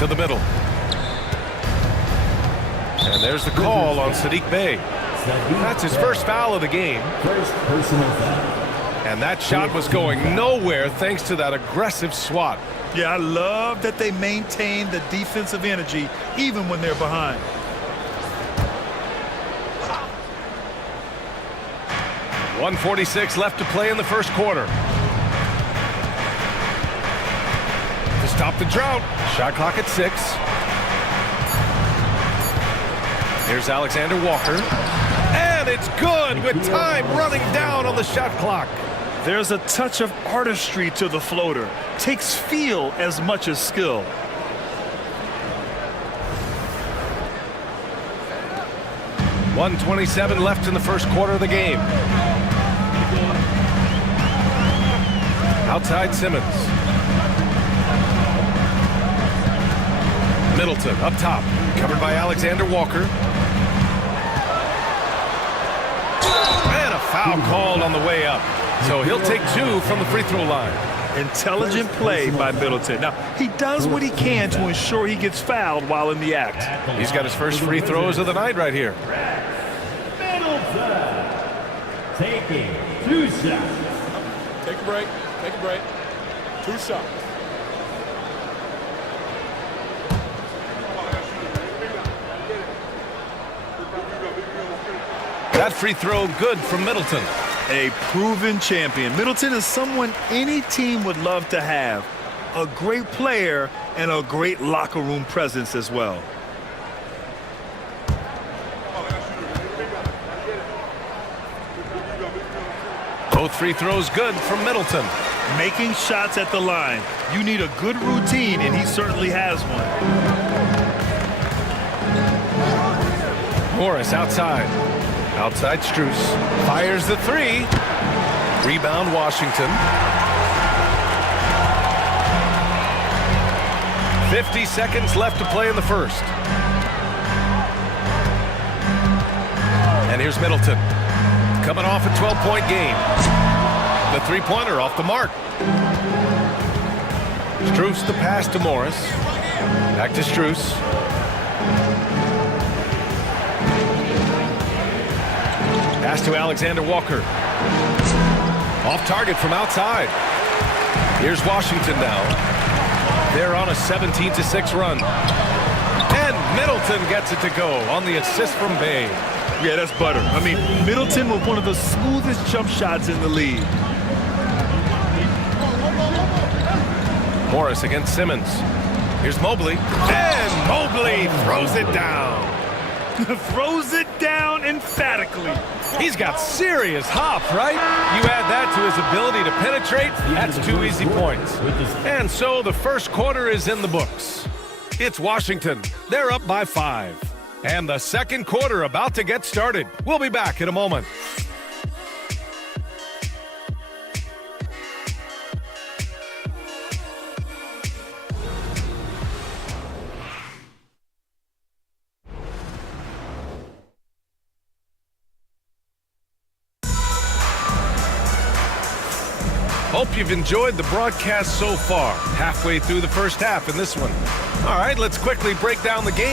To the middle. And there's the call on Sadiq Bey. That's his first foul of the game. And that shot was going nowhere thanks to that aggressive swat. Yeah, I love that they maintain the defensive energy even when they're behind. .146 left to play in the first quarter. To stop the drought. Shot clock at 6. Here's Alexander Walker. And it's good with time running down on the shot clock. There's a touch of artistry to the floater. Takes feel as much as skill. .127 left in the first quarter of the game. Outside Simmons. Middleton up top, covered by Alexander Walker. And a foul called on the way up. So he'll take 2 from the free throw line. Intelligent play by Middleton. Now, he does what he can to ensure he gets fouled while in the act. He's got his first free throws of the night right here. Middleton taking 2 shots. Take a break. Take a break. 2 shots. That free throw good from Middleton. A proven champion. Middleton is someone any team would love to have. a great player and a great locker room presence as well. Both free throws good from Middleton. Making shots at the line. You need a good routine, and he certainly has one. Morris outside. Outside Strus. Fires the three. Rebound Washington. 50 seconds left to play in the first. And here's Middleton. Coming off a 12-point game. The three-pointer off the mark. Strus the pass to Morris. Back to Strus. Pass to Alexander Walker. Off target from outside. Here's Washington now. They're on a 17-6 run. And Middleton gets it to go on the assist from Bay. Yeah, that's butter. I mean, Middleton with one of the smoothest jump shots in the league. Morris against Simmons. Here's Mobley. And Mobley throws it down. Throws it down emphatically. He's got serious hop, right? You add that to his ability to penetrate, that's 2 easy points. And so the first quarter is in the books. It's Washington. They're up by 5. And the second quarter about to get started. We'll be back in a moment. Hope you've enjoyed the broadcast so far. Halfway through the first half in this one. All right, let's quickly break down the game.